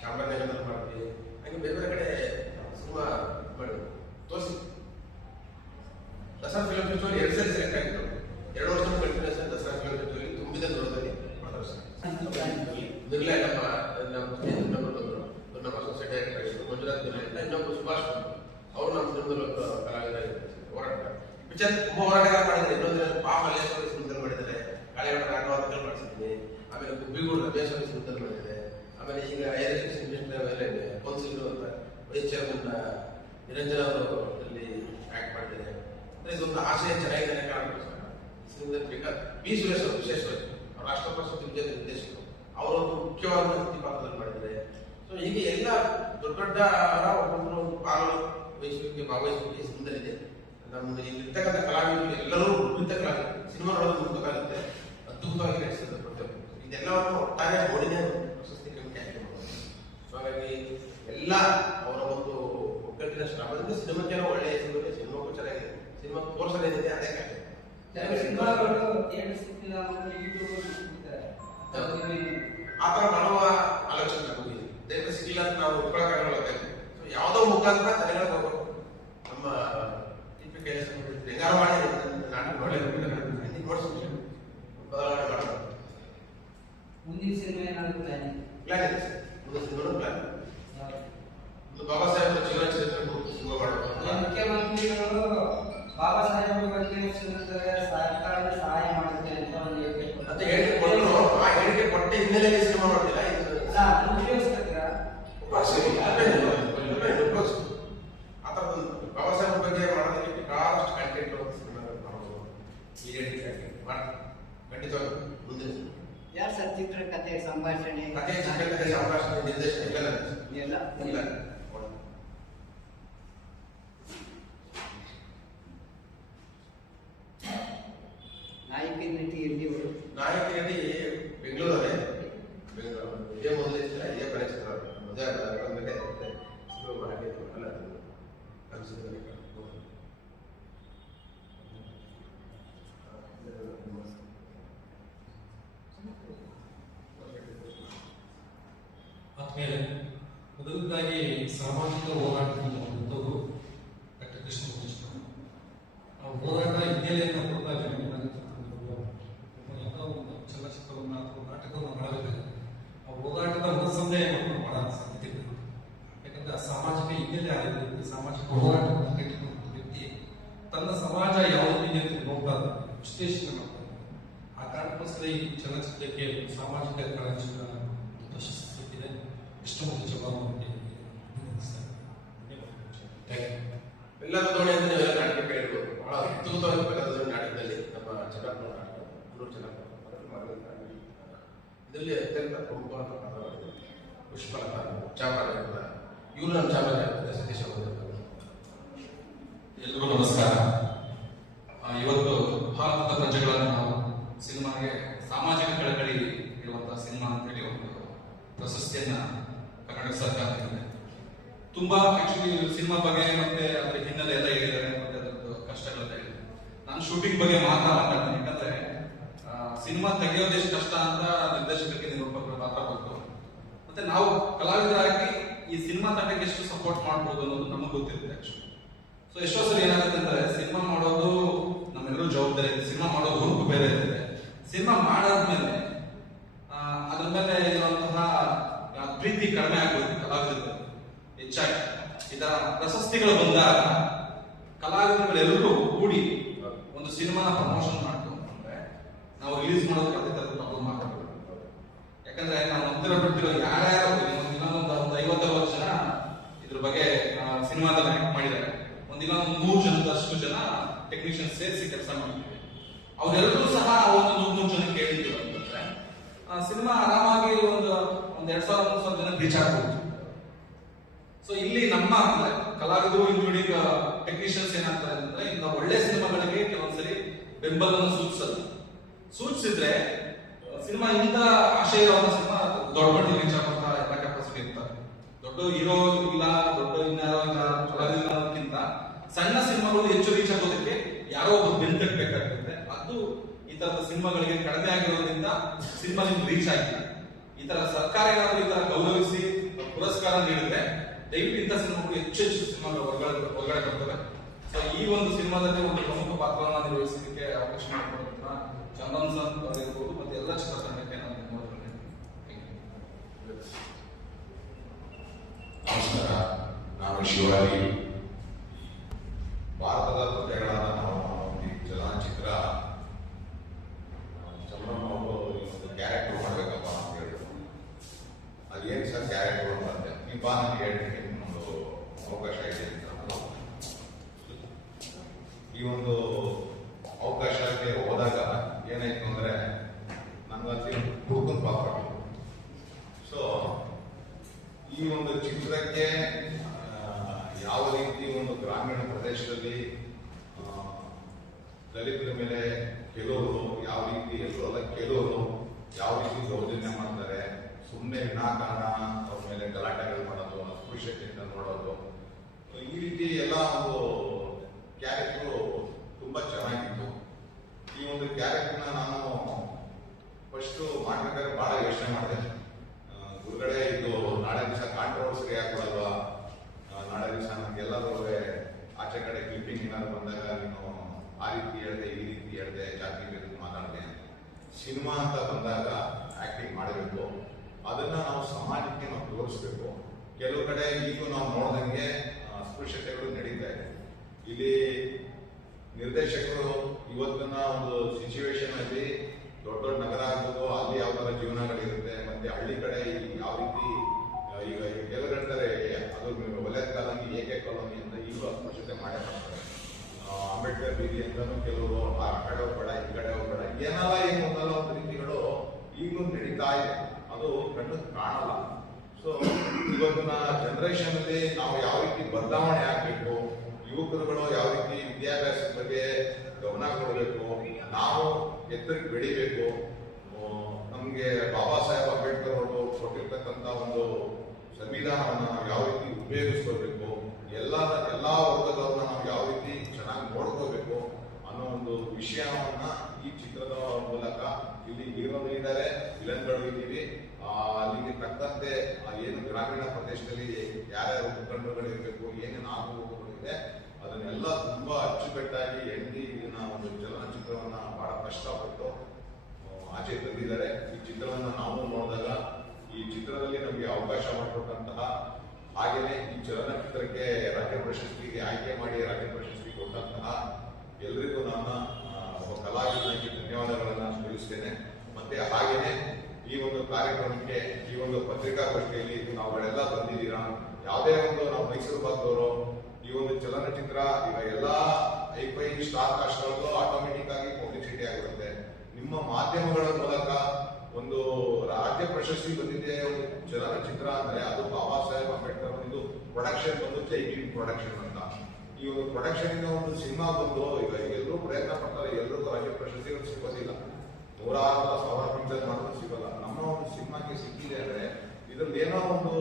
ಚಾಮರಾಜನಗರದಲ್ಲಿ ಮಾಡಿದ್ವಿ, ಹಾಗೆ ಬೇರೆ ಕಡೆ ಸಿನಿಮಾ ಮಾಡಿ ತೋರಿಸಿ. ದಸರಾ ಫಿಲ್ಮ್ ಫೆಸ್ಟಿವಲ್ 2 ಸರಿ ಸೆಲೆಕ್ಟ್ ಆಗಿತ್ತು. 2 ವರ್ಷ ಕಂಟಿನ್ಯೂಸ್ ದಸರಾ ಫಿಲ್ಮ್ ಫೆಸ್ಟಿವಲ್ ತುಂಬಿದ ದೂರದಲ್ಲಿ ಬಿರ್ಲಾ ನಮ್ಮ ಅಸೋಸಿಯೇಟ್ ಡೈರೆಕ್ಟರ್ ಆಗಿತ್ತು ಮಂಜುನಾಥ್ ಬಿರ್ಲಾ ಅಂತ, ಇನ್ನೊಬ್ಬರು ಸುಭಾಷ್ ಅವರು ನಮ್ಮ ಸಿನಿಮಾದಲ್ಲಿ ಕಲಾವಿದರಾಗಿದ್ದಾರೆ. ಹೋರಾಟ ಪಿಕ್ಚರ್ ತುಂಬಾ ಹೋರಾಟಗಾರ ಮಾಡಿದ್ದಾರೆ. ಇನ್ನೊಂದು ಪಾಪ ಮಲ್ಲೇಶ್ವರಿ ಸಿನಿಮಾದಲ್ಲಿ ಮಾಡಿದ್ದಾರೆ, ಕಾಳಿಗೌಡ ರಾಘವಾರ್ಕಲ್ ಮಾಡಿಸಿದ್ದೀನಿ, ಆಮೇಲೆ ಗುಬ್ಬಿಗೂಡು ರಮೇಶ್ವರಿ ಸಿನಿಮಾದಲ್ಲಿ ಮಾಡಿದ್ದಾರೆ, ಆಮೇಲೆ ಈಗ ಕೌನ್ಸಿಲ್ ಅಂತ ವೈಸ್ ಚೇರ್ಮನ್ ನಿರಂಜನ ಅವರು ಇಲ್ಲಿ ಆಕ್ಟ್ ಮಾಡಿದ್ದಾರೆ. ಅಂದ್ರೆ ಇದೊಂದು ಆಶಯ ಚೆನ್ನಾಗಿದೆ ಬಿ ಸುರೇಶ್ ಅವರು ವಿಶೇಷವಾಗಿ ರಾಷ್ಟ್ರ ಪ್ರಶಸ್ತಿ ವಿಜೇತ ನಿರ್ದೇಶಕರು, ಅವರೊಂದು ಮುಖ್ಯವಾದ ಪಾತ್ರದಲ್ಲಿ ಮಾಡಿದ್ದಾರೆ. ಸೊ ಹೀಗೆ ಎಲ್ಲ ದೊಡ್ಡ ದೊಡ್ಡ ಒಬ್ಬೊಬ್ಬರು ಒಂದು ಪಾಲು ವಹಿಸುವಿಕೆ ಭಾಗವಹಿಸುವಿಕೆ ಸಿನಿಮಾದಲ್ಲಿದೆ. ನಮ್ದು ಇಲ್ಲಿರ್ತಕ್ಕಂಥ ಕಲಾವಿದರು ಎಲ್ಲರೂ ನುರಿತ ಕಲಾವಿದರು, ಸಿನಿಮಾ ನೋಡೋದು ಗೊತ್ತಾಗುತ್ತೆ, ಅದ್ಭುತವಾಗಿ ನಡೆಸಿದ್ದಾರೆ ಪ್ರತಿಯೊಬ್ಬರು. ಇದೆಲ್ಲವನ್ನು ಒಟ್ಟಾರೆ ನೋಡಿನೇ ಪ್ರಶಸ್ತಿ ಕಮಿಟಿ ಆಯ್ಕೆ ಮಾಡೋದು. ಸೊ ಹಾಗಾಗಿ ಎಲ್ಲ ಅವರ ಒಂದು ಒಗ್ಗಟ್ಟಿನ ಶ್ರಮದಿಂದ ಸಿನಿಮಾಕ್ಕೆ ಒಳ್ಳೆಯ ಹೆಸರು, ಸಿನಿಮಾಕ್ಕೂ ಚೆನ್ನಾಗಿದೆ, ಸಿನಿಮಾ ತೋರಿಸೋದೇನಿದೆ ಅದೇ ಕಾರಣ. ಆ ತರ ಮಾಡುವ ಆಲೋಚನೆ ನಮಗಿದೆ. ದಯವಿಟ್ಟು ಸಿಕ್ಕಿಲ್ಲ ಅಂತ ನಾವು ಒಪ್ಕೊಳ್ಳೋಕ್ಕಾಗಲ್ಲ. ಸೊ ಯಾವುದೋ ಮುಖಾಂತರ ಜನಗಳಿಗೆ ಹೋಗ್ಬೇಕು. ನಮ್ಮ ಹೆಂಗಾರು ಮಾಡಿ ನಾಟಕ ನೋಡಿಸಿ ಬದಲಾವಣೆ ಮಾಡೋದು. ಮುಂದಿನ ಸಿನಿಮಾ ಏನಾದ್ರು ಪ್ಲಾನ್ ಇದೆ ಸರ್. ಮುಂದಿನ ಸಿನಿಮಾನು ಪ್ಲಾನ್. ಬಾಬಾ ಸಾಹೇಬ್ ಜೀವನ ಚರಿತ್ರೆ ಸಿನಿಮಾ ಮಾಡೋದು. ಮುಖ್ಯಮಂತ್ರಿಗಳು ಬಾಬಾ ಸಾಹೇಬ್ ಬಗ್ಗೆ ಸರ್ಕಾರದ ಸಹಾಯ ಮಾಡುತ್ತೆ ಅಂತ ಹೇಳಿಕೆ ಕೊಟ್ಟರು. ಆ ಹೇಳಿಕೆ ಕೊಟ್ಟ ಹಿನ್ನೆಲೆಯಲ್ಲಿ ಸಿನಿಮಾ ಮಾಡ್ತಿಲ್ಲ. ಆ ಥರದ್ದು ಬಾಬಾ ಸಾಹೇಬ್ ಬಗ್ಗೆ ಮಾಡೋದಕ್ಕೆ ಬೇಕಾದಷ್ಟು ಕಂಟೆಂಟ್ ಸಿನಿಮಾ ಮಾಡೋದು. ಈ ಹೇಳಿಕೆ ಖಂಡಿತವಾಗಿ ಮುಂದಿನ ಯಾರು ಸರ್ ಚಿತ್ರಕಥೆ, ಸಂಭಾಷಣೆ, ಕಥೆ, ಚಿತ್ರಕಥೆ, ಸಂಭಾಷಣೆ, ನಿರ್ದೇಶನ ಎಲ್ಲ ನಾಯಕ ನಟಿಯಲ್ಲಿ ನಾಯಕ ನಟಿ ಬೆಂಗಳೂರಲ್ಲೇ ಇದೇ ಮೊದಲೇ ಚಿತ್ರ, ಇದೇ ಕೊನೆ ಚಿತ್ರ. ಮದುವೆ ಆಗಲ್ಲ ಆದ್ಮೇಲೆ ಮೊದಲದಾಗಿ ಸಾಮಾಜಿಕ ಹೋರಾಟದಿಂದ ಬಂದವರು ಡಾಕ್ಟರ್ ಕೃಷ್ಣಮೂರ್ತಿ. ಹೋರಾಟ ಹಿನ್ನೆಲೆಯನ್ನು ಕೊಡ್ತಾರೆ. ಯಾವುದೋ ಒಂದು ಚಲನಚಿತ್ರವನ್ನು ಅಥವಾ ನಾಟಕವನ್ನು ಮಾಡಬೇಕಾದ್ರೆ ಆ ಹೋರಾಟದ ಮುನ್ಸಂದೇಹವನ್ನು ಮಾಡೋ ಸಾಧ್ಯತೆ ಇದೆ. ಯಾಕಂದ್ರೆ ಆ ಸಾಮಾಜಿಕ ಹಿನ್ನೆಲೆ ಆಗಿರುತ್ತೆ. ಸಾಮಾಜಿಕ ಹೋರಾಟವನ್ನು ಕಟ್ಟಿಕೊಂಡ ವ್ಯಕ್ತಿ ತನ್ನ ಸಮಾಜ ಯಾವ ಹಿನ್ನೆಲೆಯಲ್ಲಿ ಹೋಗ್ತಾ ವಿಶ್ಲೇಷಣೆ ಮಾಡ್ತಾರೆ. ಆ ಕಾರಣಕ್ಕೋಸ್ಕರ ಈ ಚಲನಚಿತ್ರಕ್ಕೆ ಸಾಮಾಜಿಕ ಕಾಳಜಿಗಳ ಪ್ರಶಸ್ತಿ ಸಿಕ್ಕಿದೆ. ಕೃಷ್ಣಮೂರ್ತಿ ಚೌಹಾಣ್ ಎಲ್ಲರ ದೋಣಿ ಅಂತ ನೀವೆಲ್ಲ ನಾಟಕ ಕೇಳಿರ್ಬೋದು. ಬಹಳ ಅದ್ಭುತವಾಗಿ ಬೆಲ್ಲದ ನಾಟಕದಲ್ಲಿ ನಮ್ಮ ಚೆನ್ನಪ್ಪ ನಾಟಕ, ಹುಲ್ಲೂರು ಚೆನ್ನಪ್ಪ ಇದರಲ್ಲಿ ಅತ್ಯಂತ ಪ್ರಮುಖವಾದ ಪಾತ್ರ ಮಾಡಿದ್ದಾರೆ. ಪುಷ್ಪಲತಾ, ಚಾಮರಾಜನಗರ, ಇವರು ನಮ್ಮ ಚಾಮರಾಜನಗರ ಸತೀಶ್ ಅವರು. ಎಲ್ರಿಗೂ ನಮಸ್ಕಾರ. ಇವತ್ತು ಭಾರತದ ಪ್ರಜೆಗಳನ್ನು ನಾವು ಸಿನಿಮಾಗೆ ಸಾಮಾಜಿಕ ಕಳಕಳಿ ಇರುವಂತಹ ಸಿನಿಮಾ ಅಂತೇಳಿ ಒಂದು ಪ್ರಶಸ್ತಿಯನ್ನ ಕರ್ನಾಟಕ ಸರ್ಕಾರ ನೀಡಿದೆ. ತುಂಬಾ ಆಕ್ಚುಲಿ ಸಿನಿಮಾ ಬಗ್ಗೆ ಮತ್ತೆ ಅದರ ಹಿನ್ನೆಲೆ ಎಲ್ಲ ಹೇಳಿದ್ದಾರೆ, ಮತ್ತೆ ಅದರದ್ದು ಕಷ್ಟಗಳೆಲ್ಲ ಹೇಳಿದ್ದಾರೆ. ನಾನು ಶೂಟಿಂಗ್ ಬಗ್ಗೆ ಮಾತಾಡ್ತೀನಿ. ಯಾಕಂದ್ರೆ ಸಿನಿಮಾ ತೆಗೆಯೋದು ಎಷ್ಟು ಕಷ್ಟ ಅಂತ ನಿರ್ದೇಶಕರಿಗೆ ನಿರೂಪಕರು ಮಾತ್ರ ಗೊತ್ತು. ಮತ್ತೆ ನಾವು ಕಲಾವಿದರಾಗಿ ಈ ಸಿನಿಮಾ ತಂಡಕ್ಕೆ ಎಷ್ಟು ಸಪೋರ್ಟ್ ಮಾಡ್ಬೋದು ಅನ್ನೋದು ನಮಗೆ ಗೊತ್ತಿರುತ್ತೆ ಆಕ್ಚುಲಿ. ಸೊ ಎಷ್ಟೋ ಸಲ ಏನಾಗುತ್ತೆ ಅಂದ್ರೆ ಸಿನಿಮಾ ಮಾಡೋದು ನಮ್ಮೆಲ್ಲರೂ ಜವಾಬ್ದಾರಿ ಇದೆ, ಸಿನಿಮಾ ಮಾಡೋದು ಹುರುಪು ಬೇರೆ ಇರುತ್ತೆ. ಸಿನಿಮಾ ಮಾಡಾದ್ಮೇಲೆ ಅದ್ರ ಮೇಲೆ ಇರುವಂತಹ ಪ್ರೀತಿ ಕಡಿಮೆ ಆಗ್ಬೋದು ಕಲಾವಿದರು. ಹೆಚ್ಚಾಗಿ ಇದರ ಪ್ರಶಸ್ತಿಗಳು ಬಂದಾಗ ಕಲಾವಿದರುಗಳೆಲ್ಲರೂ ಕೂಡಿ ಒಂದು ಸಿನಿಮಾನ ಪ್ರಮೋಷನ್ ಮಾಡ್ತು ಅಂದ್ರೆ ನಾವು ರಿಲೀಸ್ ಮಾಡೋದು ಅದೇ ತರದ ಪ್ರಾಬ್ಲಮ್ ಮಾಡ್ಕೊಂಡು, ಯಾಕಂದ್ರೆ ನಾವು ನಂತರ ಬಿಟ್ಟಿರೋ ಯಾರ್ಯಾರು ಇನ್ನೊಂದು 50-60 ಜನ ಇದ್ರ ಬಗ್ಗೆ ಸಿನಿಮಾದಲ್ಲಿ ಆಕ್ಟ್ ಮಾಡಿದ್ದಾರೆ. ಒಂದಿನ 100 ಜನದಷ್ಟು ಜನ ಟೆಕ್ನಿಷಿಯನ್ ಸೇರಿಸಿ ಕೆಲಸ ಮಾಡಿದ್ದೀವಿ. ಅವರೆಲ್ಲರೂ ಸಹ ಒಂದು 100 ಜನ ಕೇಳಿದ್ರು ಅಂತಂದ್ರೆ ಸಿನಿಮಾ ಆರಾಮಾಗಿ ಒಂದು 2000-3000 ಜನ ರೀಚ್ ಆಗ್ಬೋದು. ಸೊ ಇಲ್ಲಿ ನಮ್ಮ ಕಲಾವಿದರು ಇನ್ಕ್ಲೂಡಿಂಗ್ ಟೆಕ್ನಿಷಿಯನ್ಸ್ ಏನಾಗ್ತಾರೆ ಅಂದ್ರೆ ಇಂಥ ಒಳ್ಳೆ ಸಿನಿಮಾಗಳಿಗೆ ಕೆಲವೊಂದ್ಸರಿ ಬೆಂಬಲವನ್ನು ಸೂಚಿಸಿದ್ರೆ ಸಿನಿಮಾ ಇಂಥ ಆಶಯ ಇರೋ ಸಿನಿಮಾ ದೊಡ್ಡ ಮಟ್ಟಿಗೆ ರೀಚ್ ಆಗುವಂತ ಎಲ್ಲ ಕೆಪಾಸಿಟಿ ಇರ್ತಾರೆ. ದೊಡ್ಡ ಹೀರೋ ಇಲ್ಲ, ದೊಡ್ಡ ಇನ್ಯಾರೋ ಇಲ್ಲ, ಕಲಾವಿದಕ್ಕಿಂತ ಸಣ್ಣ ಸಿನಿಮಾಗಳು ಹೆಚ್ಚು ರೀಚ್ ಆಗೋದಕ್ಕೆ ಯಾರೋ ಒಬ್ಬರು ಬೆಂತಟ್ಬೇಕಾಗ್ತದೆ. ಅದು ಈ ತರದ ಸಿನಿಮಾಗಳಿಗೆ ಕಡಿಮೆ ಆಗಿರೋದ್ರಿಂದ ಸಿನಿಮಾ ರೀಚ್ ಆಗಿಲ್ಲ. ಈ ತರ ಸರ್ಕಾರ ಏನಾದ್ರು ಈ ತರ ಗೌರವಿಸಿ ಪುರಸ್ಕಾರ ನೀಡಿದ್ರೆ ದಯವಿಟ್ಟು ಇಂಥ ಸಿನಿಮಾಗಳು ಹೆಚ್ಚು ಸಿನಿಮಾಗಳು ಹೊರಗಡೆ ಬರ್ತವೆ. ಸೊ ಈ ಒಂದು ಸಿನಿಮಾದಲ್ಲಿ ಒಂದು ಪ್ರಮುಖ ಪಾತ್ರವನ್ನು ನಿರ್ವಹಿಸಲಿಕ್ಕೆ ಅವಕಾಶ ಮಾಡಿಕೊಡುವಂತ ಚಂದನ್ ಸರ್ ಅವರಿರ್ಬೋದು ಮತ್ತೆ ಎಲ್ಲ ಚಿತ್ರತಂಡಕ್ಕೆ ನಾನು ಧನ್ಯವಾದಗಳು. ನಮಸ್ಕಾರ, ನಾನು ಶಿವಾರಿ. ಭಾರತದ ಪ್ರಜೆಗಳಾದ ನಾವು ಈ ಚಲನಚಿತ್ರ ಚಂದ್ರನ್ ಅವರು ಒಂದು ಕ್ಯಾರೆಕ್ಟರ್ ಮಾಡಬೇಕಪ್ಪ ಅಂತ ಹೇಳಿದ್ರು. ಅದೇನು ಸರ್ ಕ್ಯಾರೆಕ್ಟರ್ ಅಂತಂದೆ, ನೀವು ಬಾ ನನಗೆ ಹೇಳ್ತೀನಿ, ಒಂದು ಅವಕಾಶ ಇದೆ ಅಂತ. ಈ ಒಂದು ಅವಕಾಶಕ್ಕೆ ಹೋದಾಗ ಏನಾಯ್ತು ಅಂದ್ರೆ ನನಗಲ್ಲಿ ಹುಡುಗನ ಪಾತ್ರ. ಸೊ ಈ ಒಂದು ಚಿತ್ರಕ್ಕೆ ಯಾವ ರೀತಿ ಒಂದು ಗ್ರಾಮೀಣ ಪ್ರದೇಶದಲ್ಲಿ ದಲಿತರ ಮೇಲೆ ಕೆಲವರು ಯಾವ ರೀತಿ, ಎಲ್ಲರೂ ಅಲ್ಲ ಕೆಲವರು ಯಾವ ರೀತಿ ದೌರ್ಜನ್ಯ ಮಾಡ್ತಾರೆ, ಸುಮ್ಮನೆ ವಿನಾಕಾರಣ ಅವ್ರ ಮೇಲೆ ಗಲಾಟೆಗಳು ಮಾಡೋದು, ಅಸ್ಪೃಶ್ಯತೆಯಿಂದ ನೋಡೋದು, ಈ ರೀತಿ ಎಲ್ಲ ಒಂದು ಕ್ಯಾರೆಕ್ಟರು ತುಂಬಾ ಚೆನ್ನಾಗಿತ್ತು. ಈ ಒಂದು ಕ್ಯಾರೆಕ್ಟರ್ನ ನಾನು ಫಸ್ಟ್ ಮಾಡ್ಬೇಕಾದ್ರೆ ಬಹಳ ಯೋಚನೆ ಮಾಡಿದೆ. ಗುರುಗಡೆ ಇದು ನಾಳೆ ದಿವಸ ಕಾಂಟ್ರವರ್ಸರಿ ಆಗ್ಬಿಡಲ್ವಾ, ನಾಳೆ ದಿವಸ ನಮ್ಗೆಲ್ಲರೂ ಆಚೆ ಕಡೆ ಕ್ಲಿಪ್ಪಿಂಗ್ ಏನಾದ್ರು ಬಂದಾಗ ನೀನು ಆ ರೀತಿ ಹೇಳಿದೆ, ಈ ರೀತಿ ಹೇಳಿದೆ, ಜಾತಿ ಬೇರೆ ಮಾತಾಡಿದೆ. ಸಿನಿಮಾ ಅಂತ ಬಂದಾಗ ಆಕ್ಟಿಂಗ್ ಮಾಡಬೇಕು, ಅದನ್ನ ನಾವು ಸಮಾಜಕ್ಕೆ ನಾವು ತೋರಿಸ್ಬೇಕು. ಕೆಲವು ಕಡೆ ಈಗೂ ನಾವು ನೋಡ್ದಂಗೆ ಅಸ್ಪೃಶ್ಯತೆಗಳು ನಡೀತಾ ಇದೆ. ಇಲ್ಲಿ ನಿರ್ದೇಶಕರು ಇವತ್ತಿನ ಒಂದು ಸಿಚುವೇಶನ್ ಅಲ್ಲಿ ದೊಡ್ಡ ದೊಡ್ಡ ನಗರ ಆಗ್ಬೋದು, ಅಲ್ಲಿ ಯಾವ ತರ ಜೀವನಗಳಿರುತ್ತೆ, ಮತ್ತೆ ಹಳ್ಳಿ ಕಡೆ ಯಾವ ರೀತಿ ಈಗ ಕೆಲವರು ಹೇಳ್ತಾರೆ ಅದು ಒಲೆ ಕಾಲೋನಿ, ಏಕೆ ಕಾಲೋನಿ ಅಂತ ಈಗಲೂ ಅಸ್ಪೃಶ್ಯತೆ ಮಾಡೇ ಮಾಡ್ತಾರೆ. ಅಂಬೇಡ್ಕರ್ ಬೀದಿ ಅಂತಾನು ಕೆಲವರು ಆ ಕಡೆ ಹೋಗ್ಬೇಡ, ಈ ಕಡೆ ಹೋಗ್ಬೇಡ, ಏನಲ್ಲ ಏನು ಒಂದಲ್ಲ ಒಂದು ರೀತಿಗಳು ಈಗಲೂ ನಡೀತಾ ಇದೆ. ಅದು ಕಣ್ಣು ಕಾಣಲ್ಲ. ಸೊ ಇವತ್ತಿನ ಜನರೇಷನ್ ಅಲ್ಲಿ ನಾವು ಯಾವ ರೀತಿ ಬದಲಾವಣೆ ಆಗ್ಬೇಕು, ಯುವಕರುಗಳು ಯಾವ ರೀತಿ ವಿದ್ಯಾಭ್ಯಾಸದ ಬಗ್ಗೆ ಗಮನ ಕೊಡಬೇಕು, ನಾವು ಎತ್ತರಕ್ಕೆ ಬೆಳಿಬೇಕು. ನಮ್ಗೆ ಬಾಬಾ ಸಾಹೇಬ್ ಅಂಬೇಡ್ಕರ್ ಅವರು ಕೊಟ್ಟಿರ್ತಕ್ಕಂಥ ಒಂದು ಸಂವಿಧಾನವನ್ನ ನಾವು ಯಾವ ರೀತಿ ಉಪಯೋಗಿಸ್ಕೋಬೇಕು, ಎಲ್ಲಾ ವರ್ಗದವ್ರನ್ನ ನಾವು ಯಾವ ರೀತಿ ಚೆನ್ನಾಗಿ ನೋಡ್ಕೋಬೇಕು ಅನ್ನೋ ಒಂದು ವಿಷಯವನ್ನ ಈ ಚಿತ್ರದ ಮೂಲಕ, ಇಲ್ಲಿ ಹೀರೋಗಳು ಇದ್ದಾರೆ, ವಿಲನ್ಗಳು ಇದ್ದೀವಿ, ಅಲ್ಲಿಗೆ ತಕ್ಕಂತೆ ಏನು ಗ್ರಾಮೀಣ ಪ್ರದೇಶದಲ್ಲಿ ಯಾರ್ಯಾರು ಮುಖಂಡರುಗಳು ಇರಬೇಕು, ಏನೇನು ಆಗುವುಗಳು ಇದೆ, ಅದನ್ನೆಲ್ಲ ತುಂಬಾ ಅಚ್ಚುಕಟ್ಟಾಗಿ ಎಣ್ಣಿ ಇದನ್ನ ಒಂದು ಚಲನಚಿತ್ರವನ್ನ ಬಹಳ ಕಷ್ಟಪಟ್ಟು ಆಚೆ ತಂದಿದ್ದಾರೆ. ಈ ಚಿತ್ರವನ್ನ ನಾವು ನೋಡಿದಾಗ ಈ ಚಿತ್ರದಲ್ಲಿ ನಮಗೆ ಅವಕಾಶ ಮಾಡಿಕೊಟ್ಟಂತಹ, ಹಾಗೇನೆ ಈ ಚಲನಚಿತ್ರಕ್ಕೆ ರಾಜ್ಯ ಪ್ರಶಸ್ತಿಗೆ ಆಯ್ಕೆ ಮಾಡಿ ರಾಜ್ಯ ಪ್ರಶಸ್ತಿ ಕೊಟ್ಟಂತಹ ಎಲ್ರಿಗೂ ನಾನು ಒಬ್ಬ ಕಲಾವಿದನಾಗಿ ಧನ್ಯವಾದಗಳನ್ನ ತಿಳಿಸ್ತೇನೆ. ಮತ್ತೆ ಹಾಗೇನೆ ಈ ಒಂದು ಕಾರ್ಯಕ್ರಮಕ್ಕೆ, ಈ ಒಂದು ಪತ್ರಿಕಾಗೋಷ್ಠಿಯಲ್ಲಿ ನಾವುಗಳೆಲ್ಲ ಬಂದಿದ್ದೀರಾ. ಯಾವುದೇ ಒಂದು ನಾವು ಮೈಸೂರು ಭಾಗದವರು ಈ ಒಂದು ಚಲನಚಿತ್ರ ಈಗ ಎಲ್ಲಾ ಐಫೈ ಸ್ಟಾರ್ ಕಾಸ್ಟ್ಗಳು ಆಟೋಮೆಟಿಕ್ ಆಗಿ ಪಬ್ಲಿಸಿಟಿ ಆಗಿರುತ್ತೆ. ನಿಮ್ಮ ಮಾಧ್ಯಮಗಳ ಮೂಲಕ ಒಂದು ರಾಜ್ಯ ಪ್ರಶಸ್ತಿ ಬಂದಿದೆ ಒಂದು ಚಲನಚಿತ್ರ ಅಂದ್ರೆ ಅದು ಬಾಬಾ ಸಾಹೇಬ್ ಅಂಬೇಡ್ಕರ್ ಇದು ಪ್ರೊಡಕ್ಷನ್ ಬಂದು ಜೈ ಭೀಮ್ ಪ್ರೊಡಕ್ಷನ್ ಅಂತ. ಈ ಒಂದು ಪ್ರೊಡಕ್ಷನ್ ಇಂದ ಒಂದು ಸಿನಿಮಾ ಬಂದು ಈಗ ಎಲ್ಲರೂ ಪ್ರಯತ್ನ ಪಡ್ತಾರೆ, ಎಲ್ರಿಗೂ ರಾಜ್ಯ ಪ್ರಶಸ್ತಿಗಳು ಸಿಗೋದಿಲ್ಲ, 100,000 ಪಿಕ್ಚರ್ ಮಾಡಿದ್ರು ಸಿಗಲ್ಲ. ನಮ್ಮ ಒಂದು ಸಿನಿಮಾಗೆ ಸಿಕ್ಕಿದೆ ಅಂದ್ರೆ ಇದ್ರಲ್ಲಿ ಏನೋ ಒಂದು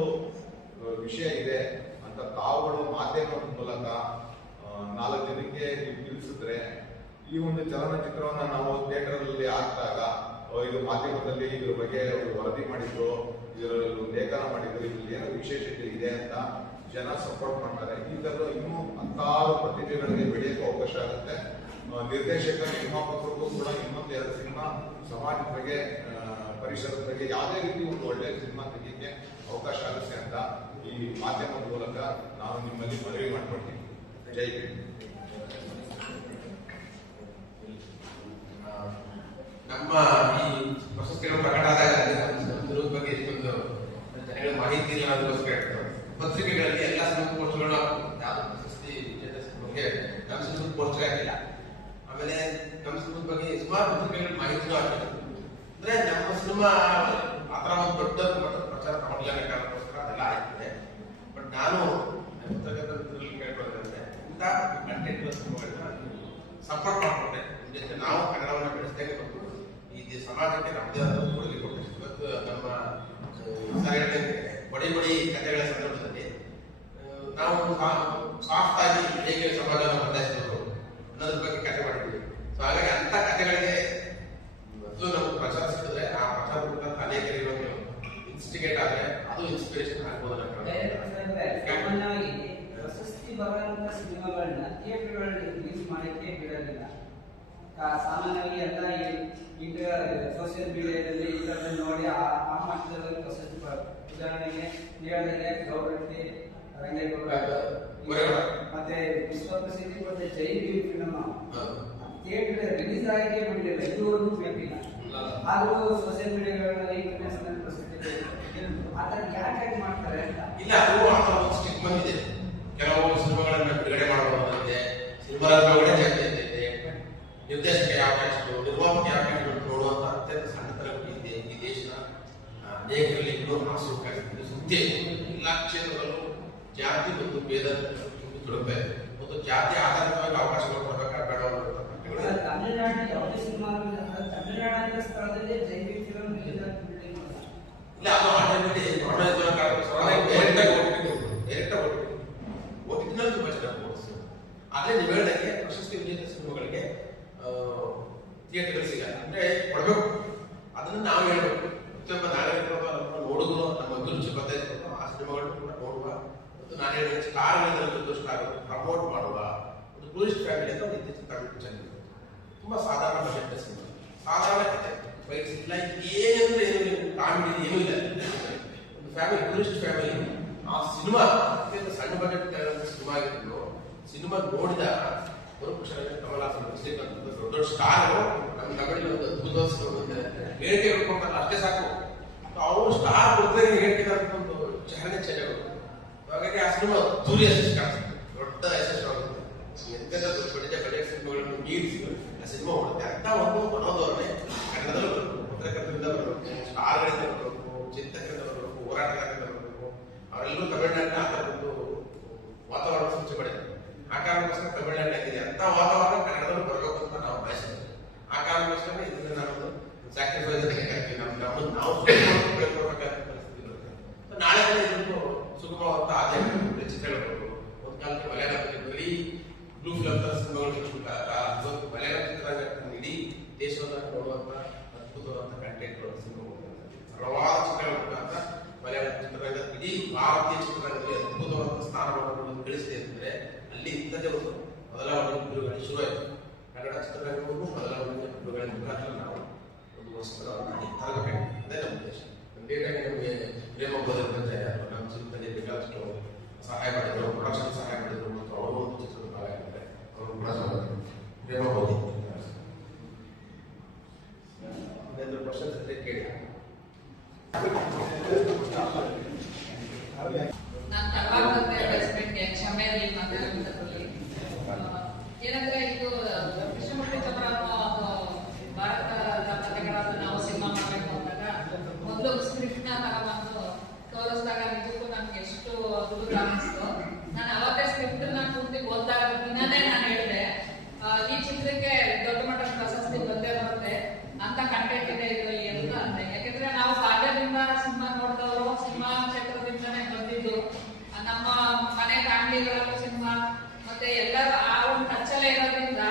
ವಿಷಯ ಇದೆ ಅಂತ ತಾವುಗಳು ಮಾಧ್ಯಮದ ಮೂಲಕ 4 ಜನಕ್ಕೆ ನೀವು ತಿಳಿಸಿದ್ರೆ, ಈ ಒಂದು ಚಲನಚಿತ್ರವನ್ನ ನಾವು ಥಿಯೇಟರ್ ಅಲ್ಲಿ ಹಾಕಿದಾಗ ಇದು ಮಾಧ್ಯಮದಲ್ಲಿ ಇದ್ರ ಬಗ್ಗೆ ಒಂದು ವರದಿ ಮಾಡಿದ್ರು, ಇದರಲ್ಲಿ ಒಂದು ಲೇಖನ ಮಾಡಿದ್ರು, ಇದ್ರಲ್ಲಿ ಏನೋ ವಿಶೇಷತೆ ಇದೆ ಅಂತ ಜನ ಸಪೋರ್ಟ್ ಮಾಡ್ತಾರೆ. ಈ ಥರದ ಇನ್ನೂ ಹತ್ತಾರು ಪ್ರತಿಭೆಗಳಿಗೆ ಬೆಳೆಯೋಕೆ ಅವಕಾಶ ಆಗುತ್ತೆ. ನಿರ್ದೇಶಕ ನಿರ್ಮಾಪಕರಿಗೂ ಕೂಡ ಇನ್ನೊಂದು 2 ಸಿನಿಮಾ ಸಮಾಜದ ಬಗ್ಗೆ, ಪರಿಸರದ ಬಗ್ಗೆ ಯಾವುದೇ ರೀತಿ ಒಂದು ಒಳ್ಳೆಯ ಸಿನಿಮಾ ತೆಗಿಯಕ್ಕೆ ಅವಕಾಶ ಆಗುತ್ತೆ ಅಂತ ಈ ಮಾಧ್ಯಮದ ಮೂಲಕ ನಾನು ನಿಮ್ಮಲ್ಲಿ ಮನವಿ ಮಾಡ್ಕೊಳ್ತೀನಿ. ಜೈ ಹಿಂದ್. ನಮ್ಮ ಈ ಪ್ರಶಸ್ತಿಗಳು ಪ್ರಕಟ ಆದಾಗ ಅದ್ರ ಬಗ್ಗೆ ಇಷ್ಟೊಂದು ಜನಗಳ ಮಾಹಿತಿ ಇಲ್ಲ ಅನ್ನೋದಕ್ಕೋಸ್ಕರ ಪತ್ರಿಕೆಗಳಲ್ಲಿ ಎಲ್ಲ ಸಿನಿಮಾ ಪೋಸ್ಟ್ಗಳು ಯಾವ್ದು ಪ್ರಶಸ್ತಿ ಬಗ್ಗೆ ನಮ್ಮ ಸಿನಿಮಾ ಪೋಸ್ಟರ್ ಆಗಿಲ್ಲ. ಆಮೇಲೆ ನಮ್ಮ ಸಿನಿಮಾ ಬಗ್ಗೆ ಸುಮಾರು ಪತ್ರಿಕೆಗಳ ಮಾಹಿತಿನೂ ಆಗಿಲ್ಲ. ಅಂದ್ರೆ ನಮ್ಮ ಸಿನಿಮಾ ಆತರ ಒಂದು ದೊಡ್ಡ ಮಟ್ಟದ ಪ್ರಚಾರ ತಗೊಂಡಿಲ್ಲ ಕಾರಣಕ್ಕೋಸ್ಕರ ಅದೆಲ್ಲ ಆಗ್ತದೆ. ಬಟ್ ನಾನು ಪತ್ರಕರ್ತರಲ್ಲಿ ಕೇಳ್ಕೊಳ್ಳೋದಂದ್ರೆ ಇಂಥ ಕಂಟೆಂಟ್ ಸಿನಿಮಾಗಳನ್ನ ಸಪೋರ್ಟ್ ಮಾಡ್ಕೊಂಡೆ. ಜೊತೆ ನಾವು ಕನ್ನಡವನ್ನು ಬೆಳೆಸಿದಾಗ ಬಂದು ಈ ಸಮಾಜಕ್ಕೆ ನಮ್ಮದೇ ಆದ ಕೊಡುಗೆ ಕೊಟ್ಟಿದ್ದೀವಿ. ಇವತ್ತು ನಮ್ಮ ಬಡಿ ಬಡಿ ಕಥೆಗಳ ಸಂದರ್ಭದಲ್ಲಿ ನಾವು ಸಾಫ್ಟ್ ಆಗಿ ಹೇಗೆ ಸಮಾಜವನ್ನು ಬದಲಾಯಿಸಬೇಕು ಅನ್ನೋದ್ರ ಬಗ್ಗೆ ಕಥೆ ಮಾಡಿದ್ವಿ. ಸೊ ಹಾಗಾಗಿ ಅಂತ ಕಥೆಗಳಿಗೆ ಮೊದಲು ನಮ್ಗೆ ಪ್ರಚಾರ ಸಿಕ್ಕಿದ್ರೆ ಆ ಪ್ರಚಾರ ಅನೇಕರಿಗೆ ಇನ್ಸ್ಟಿಗೇಟ್ ಆದರೆ ಅದು ಇನ್ಸ್ಪಿರೇಷನ್ ಆಗ್ಬೋದು. ಸಾಮಾನ್ಯವಾಗಿ ಪ್ರಶಸ್ತಿ ಬರುವಂತ ಸಿನಿಮಾಗಳನ್ನ ಥಿಯೇಟರ್ಗಳಲ್ಲಿ ರಿಲೀಸ್ ಮಾಡಕ್ಕೆ ಬಿಡೋದಿಲ್ಲ. ಸಾಮಾನ್ಯವಾಗಿ ಎಲ್ಲ ಈಗ ಸೋಷಿಯಲ್ ಮೀಡಿಯಾದಲ್ಲಿ ಈ ಥರದಲ್ಲಿ ನೋಡಿ ಆ ಮಟ್ಟದಲ್ಲಿ ಪ್ರಶಸ್ತಿ ಬರುತ್ತೆ. ಉದಾಹರಣೆಗೆ ಹೇಳಿದ್ರೆ ಗೌರವಕ್ಕೆ ರಂಗೇಗೌಡ ಮತ್ತೆ ವಿಶ್ವಪ್ರಸಿದ್ಧಿ ಮತ್ತೆ ಜೈ ಭೀಮ್ ಫಿಲ್ಮ್ ಥಿಯೇಟರ್ ರಿಲೀಸ್ ಆಗಕ್ಕೆ ಬಿಡಲಿಲ್ಲ, ಇದುವರೆಗೂ ಬೇಕಿಲ್ಲ. ಆದ್ರೂ ಸೋಷಿಯಲ್ ಮೀಡಿಯಾಗಳಲ್ಲಿ ಇಂಟರ್ನ್ಯಾಷನಲ್ ಪ್ರಶಸ್ತಿ ಆತರ ಯಾಕೆ ಮಾಡ್ತಾರೆ ಅಂತ ಇಲ್ಲ. ಅದು ಆ ಥರ ಒಂದು ಸ್ಟಿಗ್ಮಾ ಇದೆ. ಕೆಲವು ಸಿನಿಮಾಗಳನ್ನ ಬಿಡುಗಡೆ ಮಾಡುವಂತೆ ಸಿನಿಮಾ ಜಾತಿ ಇದೆ, ನಿರ್ದೇಶಕ ಯಾವ ಕ್ಯಾಸ್ಟ್, ನಿರ್ಮಾಪಕ ಯಾವ ಕ್ಯಾಸ್ಟ್ ನೋಡುವಂತ ಅತ್ಯಂತ ಸಣ್ಣ ತರಗತಿ ಇದೆ. ಈ ದೇಶದ ಅನೇಕರಲ್ಲಿ ಇನ್ನೂ ಆಸಕ್ತಿ ಸುದ್ದಿ ಎಲ್ಲ ಕ್ಷೇತ್ರದಲ್ಲೂ ಜಾತಿ ಮತ್ತು ಭೇದ ತುಡುಪೆ ಮತ್ತು ಜಾತಿ ಆಧಾರಿತವಾಗಿ ಅವಕಾಶಗಳು ಕೊಡಬೇಕಾ ಬೇಡ ತಮಿಳುನಾಡಿನ ಯಾವುದೇ ಸಿನಿಮಾ ತಮಿಳುನಾಡಿನ ಸ್ಥಳದಲ್ಲಿ ಜೈವಿಕ ಫಿಲ್ಮ್ ಇಲ್ಲ. ಅದು ಆಟೋಮೆಟಿ ಒರಿಜಿನಲ್ ತುಂಬಾ ಚೆನ್ನಾಗಿ ಓಡಿಸ್ತು. ಆದ್ರೆ ನೀವು ಹೇಳಿದಂಗೆ ಪ್ರಶಸ್ತಿ ವಿಜೇತ ಸಿನಿಮಾಗಳಿಗೆ ಥಿಯೇಟರ್ ಸಿಗಲ್ಲ. ಅಂದ್ರೆ ಕೊಡಬೇಕು, ಅದನ್ನ ನಾವು ಹೇಳ್ಬೇಕು. ಪ್ರತಿಯೊಬ್ಬ ನಾಗರಿಕರು ನೋಡಿದ್ರು ನಮ್ಮ ಅಭಿರುಚಿ ಬದಲಾಯಿಸಬೇಕು. ಆ ಸಿನಿಮಾಗಳನ್ನು ಕೂಡ ನೋಡುವ ಮತ್ತು ನಾನು ಹೇಳಿದ ಸ್ಟಾರ್ಗಳಿಂದ ಸ್ಟಾರ್ ಪ್ರಮೋಟ್ ಮಾಡುವ ಒಂದು ಟೂರಿಸ್ಟ್ ಫ್ಯಾಮಿಲಿ ಅಂತ ಒಂದು ಇತ್ತೀಚಿನ ತಮಿಳು ಪಿಕ್ಚರ್ ತುಂಬಾ ಸಾಧಾರಣ ಬಜೆಟ್ ಸಿನಿಮಾ, ಸಾಧಾರಣ ಕಥೆ, ಫೈಟ್ಸ್ ಇಲ್ಲ, ಏನಂದ್ರೆ ಏನು ಕಾಮಿಡಿ ಏನೂ ಇಲ್ಲ. ಒಂದು ಫ್ಯಾಮಿಲಿ, ಟೂರಿಸ್ಟ್ ಫ್ಯಾಮಿಲಿ. ಆ ಸಿನಿಮಾ ಅತ್ಯಂತ ಸಣ್ಣ ಬಜೆಟ್ ಸಿನಿಮಾ ಆಗಿದ್ದು ಸಿನಿಮಾ ನೋಡಿದ ಕಮಲ್ ಹಾಸನ್, ಶ್ರೀಕಾಂತ್ ದೊಡ್ಡ ದೊಡ್ಡ ಸ್ಟಾರ್ ನಮ್ಮ ತಮಿಳಿನ ಒಂದು ಅದ್ಭುತ ಹೇಳಿಕೆ ಹೇಳ್ಕೊಂಡಲ್ಲ ಅಷ್ಟೇ ಸಾಕು. ಅವರು ಸ್ಟಾರ್ ಕೊಡ್ತಾರೆ ಹೇಳಿಕೆ ಒಂದು ಚಹನೆ ಚೆನ್ನಾಗಿ. ಹಾಗಾಗಿ ಆ ಸಿನಿಮಾ ತೂರಿ ಯಶಸ್ಸು ಕಾಣಿಸುತ್ತೆ, ದೊಡ್ಡ ಯಶಸ್ಸಾಗುತ್ತೆ. ಎಂತೆಲ್ಲ ದೊಡ್ಡ ಬಜೆಟ್ ಸಿನಿಮಾಗಳನ್ನು ಮೀರಿಸಿ ಆ ಸಿನಿಮಾ ಮಾಡುತ್ತೆ. ಅಂತ ಒಂದು ಮನೋಧೋರಣೆ ಕನ್ನಡದಲ್ಲೂ ಬರಬೇಕು, ಪತ್ರಕರ್ತರಿಂದ ಬರಬೇಕು, ಸ್ಟಾರ್ಗಳಿಂದ ಬರಬೇಕು, ಚಿಂತಕರಿಂದ ಬರಬೇಕು, ಹೋರಾಟಗಾರರಿಂದ ಬರಬೇಕು. ಅವರೆಲ್ಲರೂ ತಮಿಳುನಾಡಿನ ಆ ಥರ ಒಂದು ವಾತಾವರಣ ಸೃಷ್ಟಿ ಮಾಡಿದ್ದಾರೆ. ಆ ಕಾರಣಕ್ಕೋಸ್ಕರ ತಮಿಳುನಾಡಿನಾಗಿದೆ ಅಂತ ವಾತಾವರಣ ಕನ್ನಡದಲ್ಲೂ ಬರಬೇಕು ಅಂತ ನಾವು ಬಯಸಿದ್ದೇವೆ. ಆ ಕಾರಣಕ್ಕೋಸ್ಕರ ಇದನ್ನ ನಾವು ಸ್ಯಾಕ್ರಿಫೈಸ್ ನಾವು ಬೆಳ್ಕೊಳ್ಬೇಕಾದ ಪರಿಸ್ಥಿತಿ ಬರುತ್ತೆ. ನಾಳೆ ಇದನ್ನು ಸುಗಮವಾದ ಆದಾಯ ಚಿತ್ರಗಳು ಒಂದು ಕಾಲಕ್ಕೆ ಮಲಯಾಳದಲ್ಲಿ ಬರೀ ಬ್ಲೂ ಫಿಲಮ್ ತರ ಸಿನಿಮಾಗಳು ಮಲಯಾಳ ಚಿತ್ರರಂಗ ಇಡೀ ದೇಶವನ್ನು ನೋಡುವಂತ ಅದ್ಭುತವಾದ ಕಂಟೆಂಟ್ಗಳು ಸಿನಿಮಾಗಳು ಹಲವಾರು ಚಿತ್ರಗಳು ಅಂತ ಮಲಯಾಳ ಚಿತ್ರರಂಗ ಇಡೀ ಭಾರತೀಯ ಚಿತ್ರರಂಗದಲ್ಲಿ ಅದ್ಭುತವಾದ ಸ್ಥಾನವನ್ನು ಗಳಿಸಿದೆ ಅಂದರೆ ಅಲ್ಲಿ ಇಂಥದ್ದೇ ಒಂದು ಬದಲಾವಣೆ ಬಿಡುಗಡೆ ಶುರುವಾಯಿತು. ಕನ್ನಡ ಚಿತ್ರರಂಗವನ್ನು ಬದಲಾವಣೆ ಬಿಡುಗಡೆ ಮುಖಾಂತರ ನಾವು ಒಂದು ವಸ್ತುಗಳನ್ನು ತರಬೇಕಾಗಿದೆ. ಅದೇ ನಮ್ಮ ಉದ್ದೇಶ. ನಮಗೆ ಪ್ರೇಮ ಬೋಧನೆ ನಮ್ಮ ಜೀವನದಲ್ಲಿ ಬೇಕಾದಷ್ಟು ಸಹಾಯ ಮಾಡಿದ್ರು, ಪ್ರೊಡಕ್ಷನ್ ಸಹಾಯ ಮಾಡಿದ್ರು ಮತ್ತು ಅವರು ಒಂದು ಚಿತ್ರದ ಭಾಗ ಆಗಿದ್ದಾರೆ. ಅವರು ಕೂಡ ಪ್ರೇಮ ಬೋಧಿ ಪ್ರಶ್ನೆ ಕೇಳಿ ಏನಂದ್ರೆ ಇದು ಕೃಷ್ಣಮೂರ್ತಿ ಚಂದ್ರಪ್ಪ ಭಾರತದ ಕಥೆಗಳನ್ನು ನಾವು ಸಿನಿಮಾ ಮಾಡಬೇಕು ಅಂದಾಗ ಮೊದಲು ಸ್ಕ್ರಿಪ್ಟ್ ನ ತಗೊಂಡು ತೋರಿಸಿದಾಗ ನಿಜಕ್ಕೂ ನನ್ಗೆ ಎಷ್ಟು ಅದ್ಭುತ ಅನಿಸ್ತು. ನಾನು ಅವತ್ತೇ ಸ್ಕ್ರಿಪ್ಟ್ ನ ಪೂರ್ತಿ ಓದ್ದಾಗ ದಿನನೇ ನಾನು ಹೇಳಿದೆ ಈ ಚಿತ್ರಕ್ಕೆ ದೊಡ್ಡ ಮಟ್ಟದ ಪ್ರಶಸ್ತಿ ಬಂದೇ ಬರುತ್ತೆ ಅಂತ ಕಂಟೆಂಟ್ ಇದೆ ಇದು ಎಲ್ಲ ಅಂತೆ. ಯಾಕಂದ್ರೆ ನಾವು ಬಾಲ್ಯದಿಂದ ಸಿನಿಮಾ ನೋಡಿದವರು, ಸಿನಿಮಾ ಕ್ಷೇತ್ರದಿಂದನೇ ಬಂದಿದ್ದು, ನಮ್ಮ ಮನೆ ಫ್ಯಾಮಿಲಿಗಳಲ್ಲೂ ಸಿನಿಮಾ ಮತ್ತೆ ಎಲ್ಲರೂ ಆ ಒಂದು ಟಚ್ಚಲ್ಲೇ ಇರೋದ್ರಿಂದ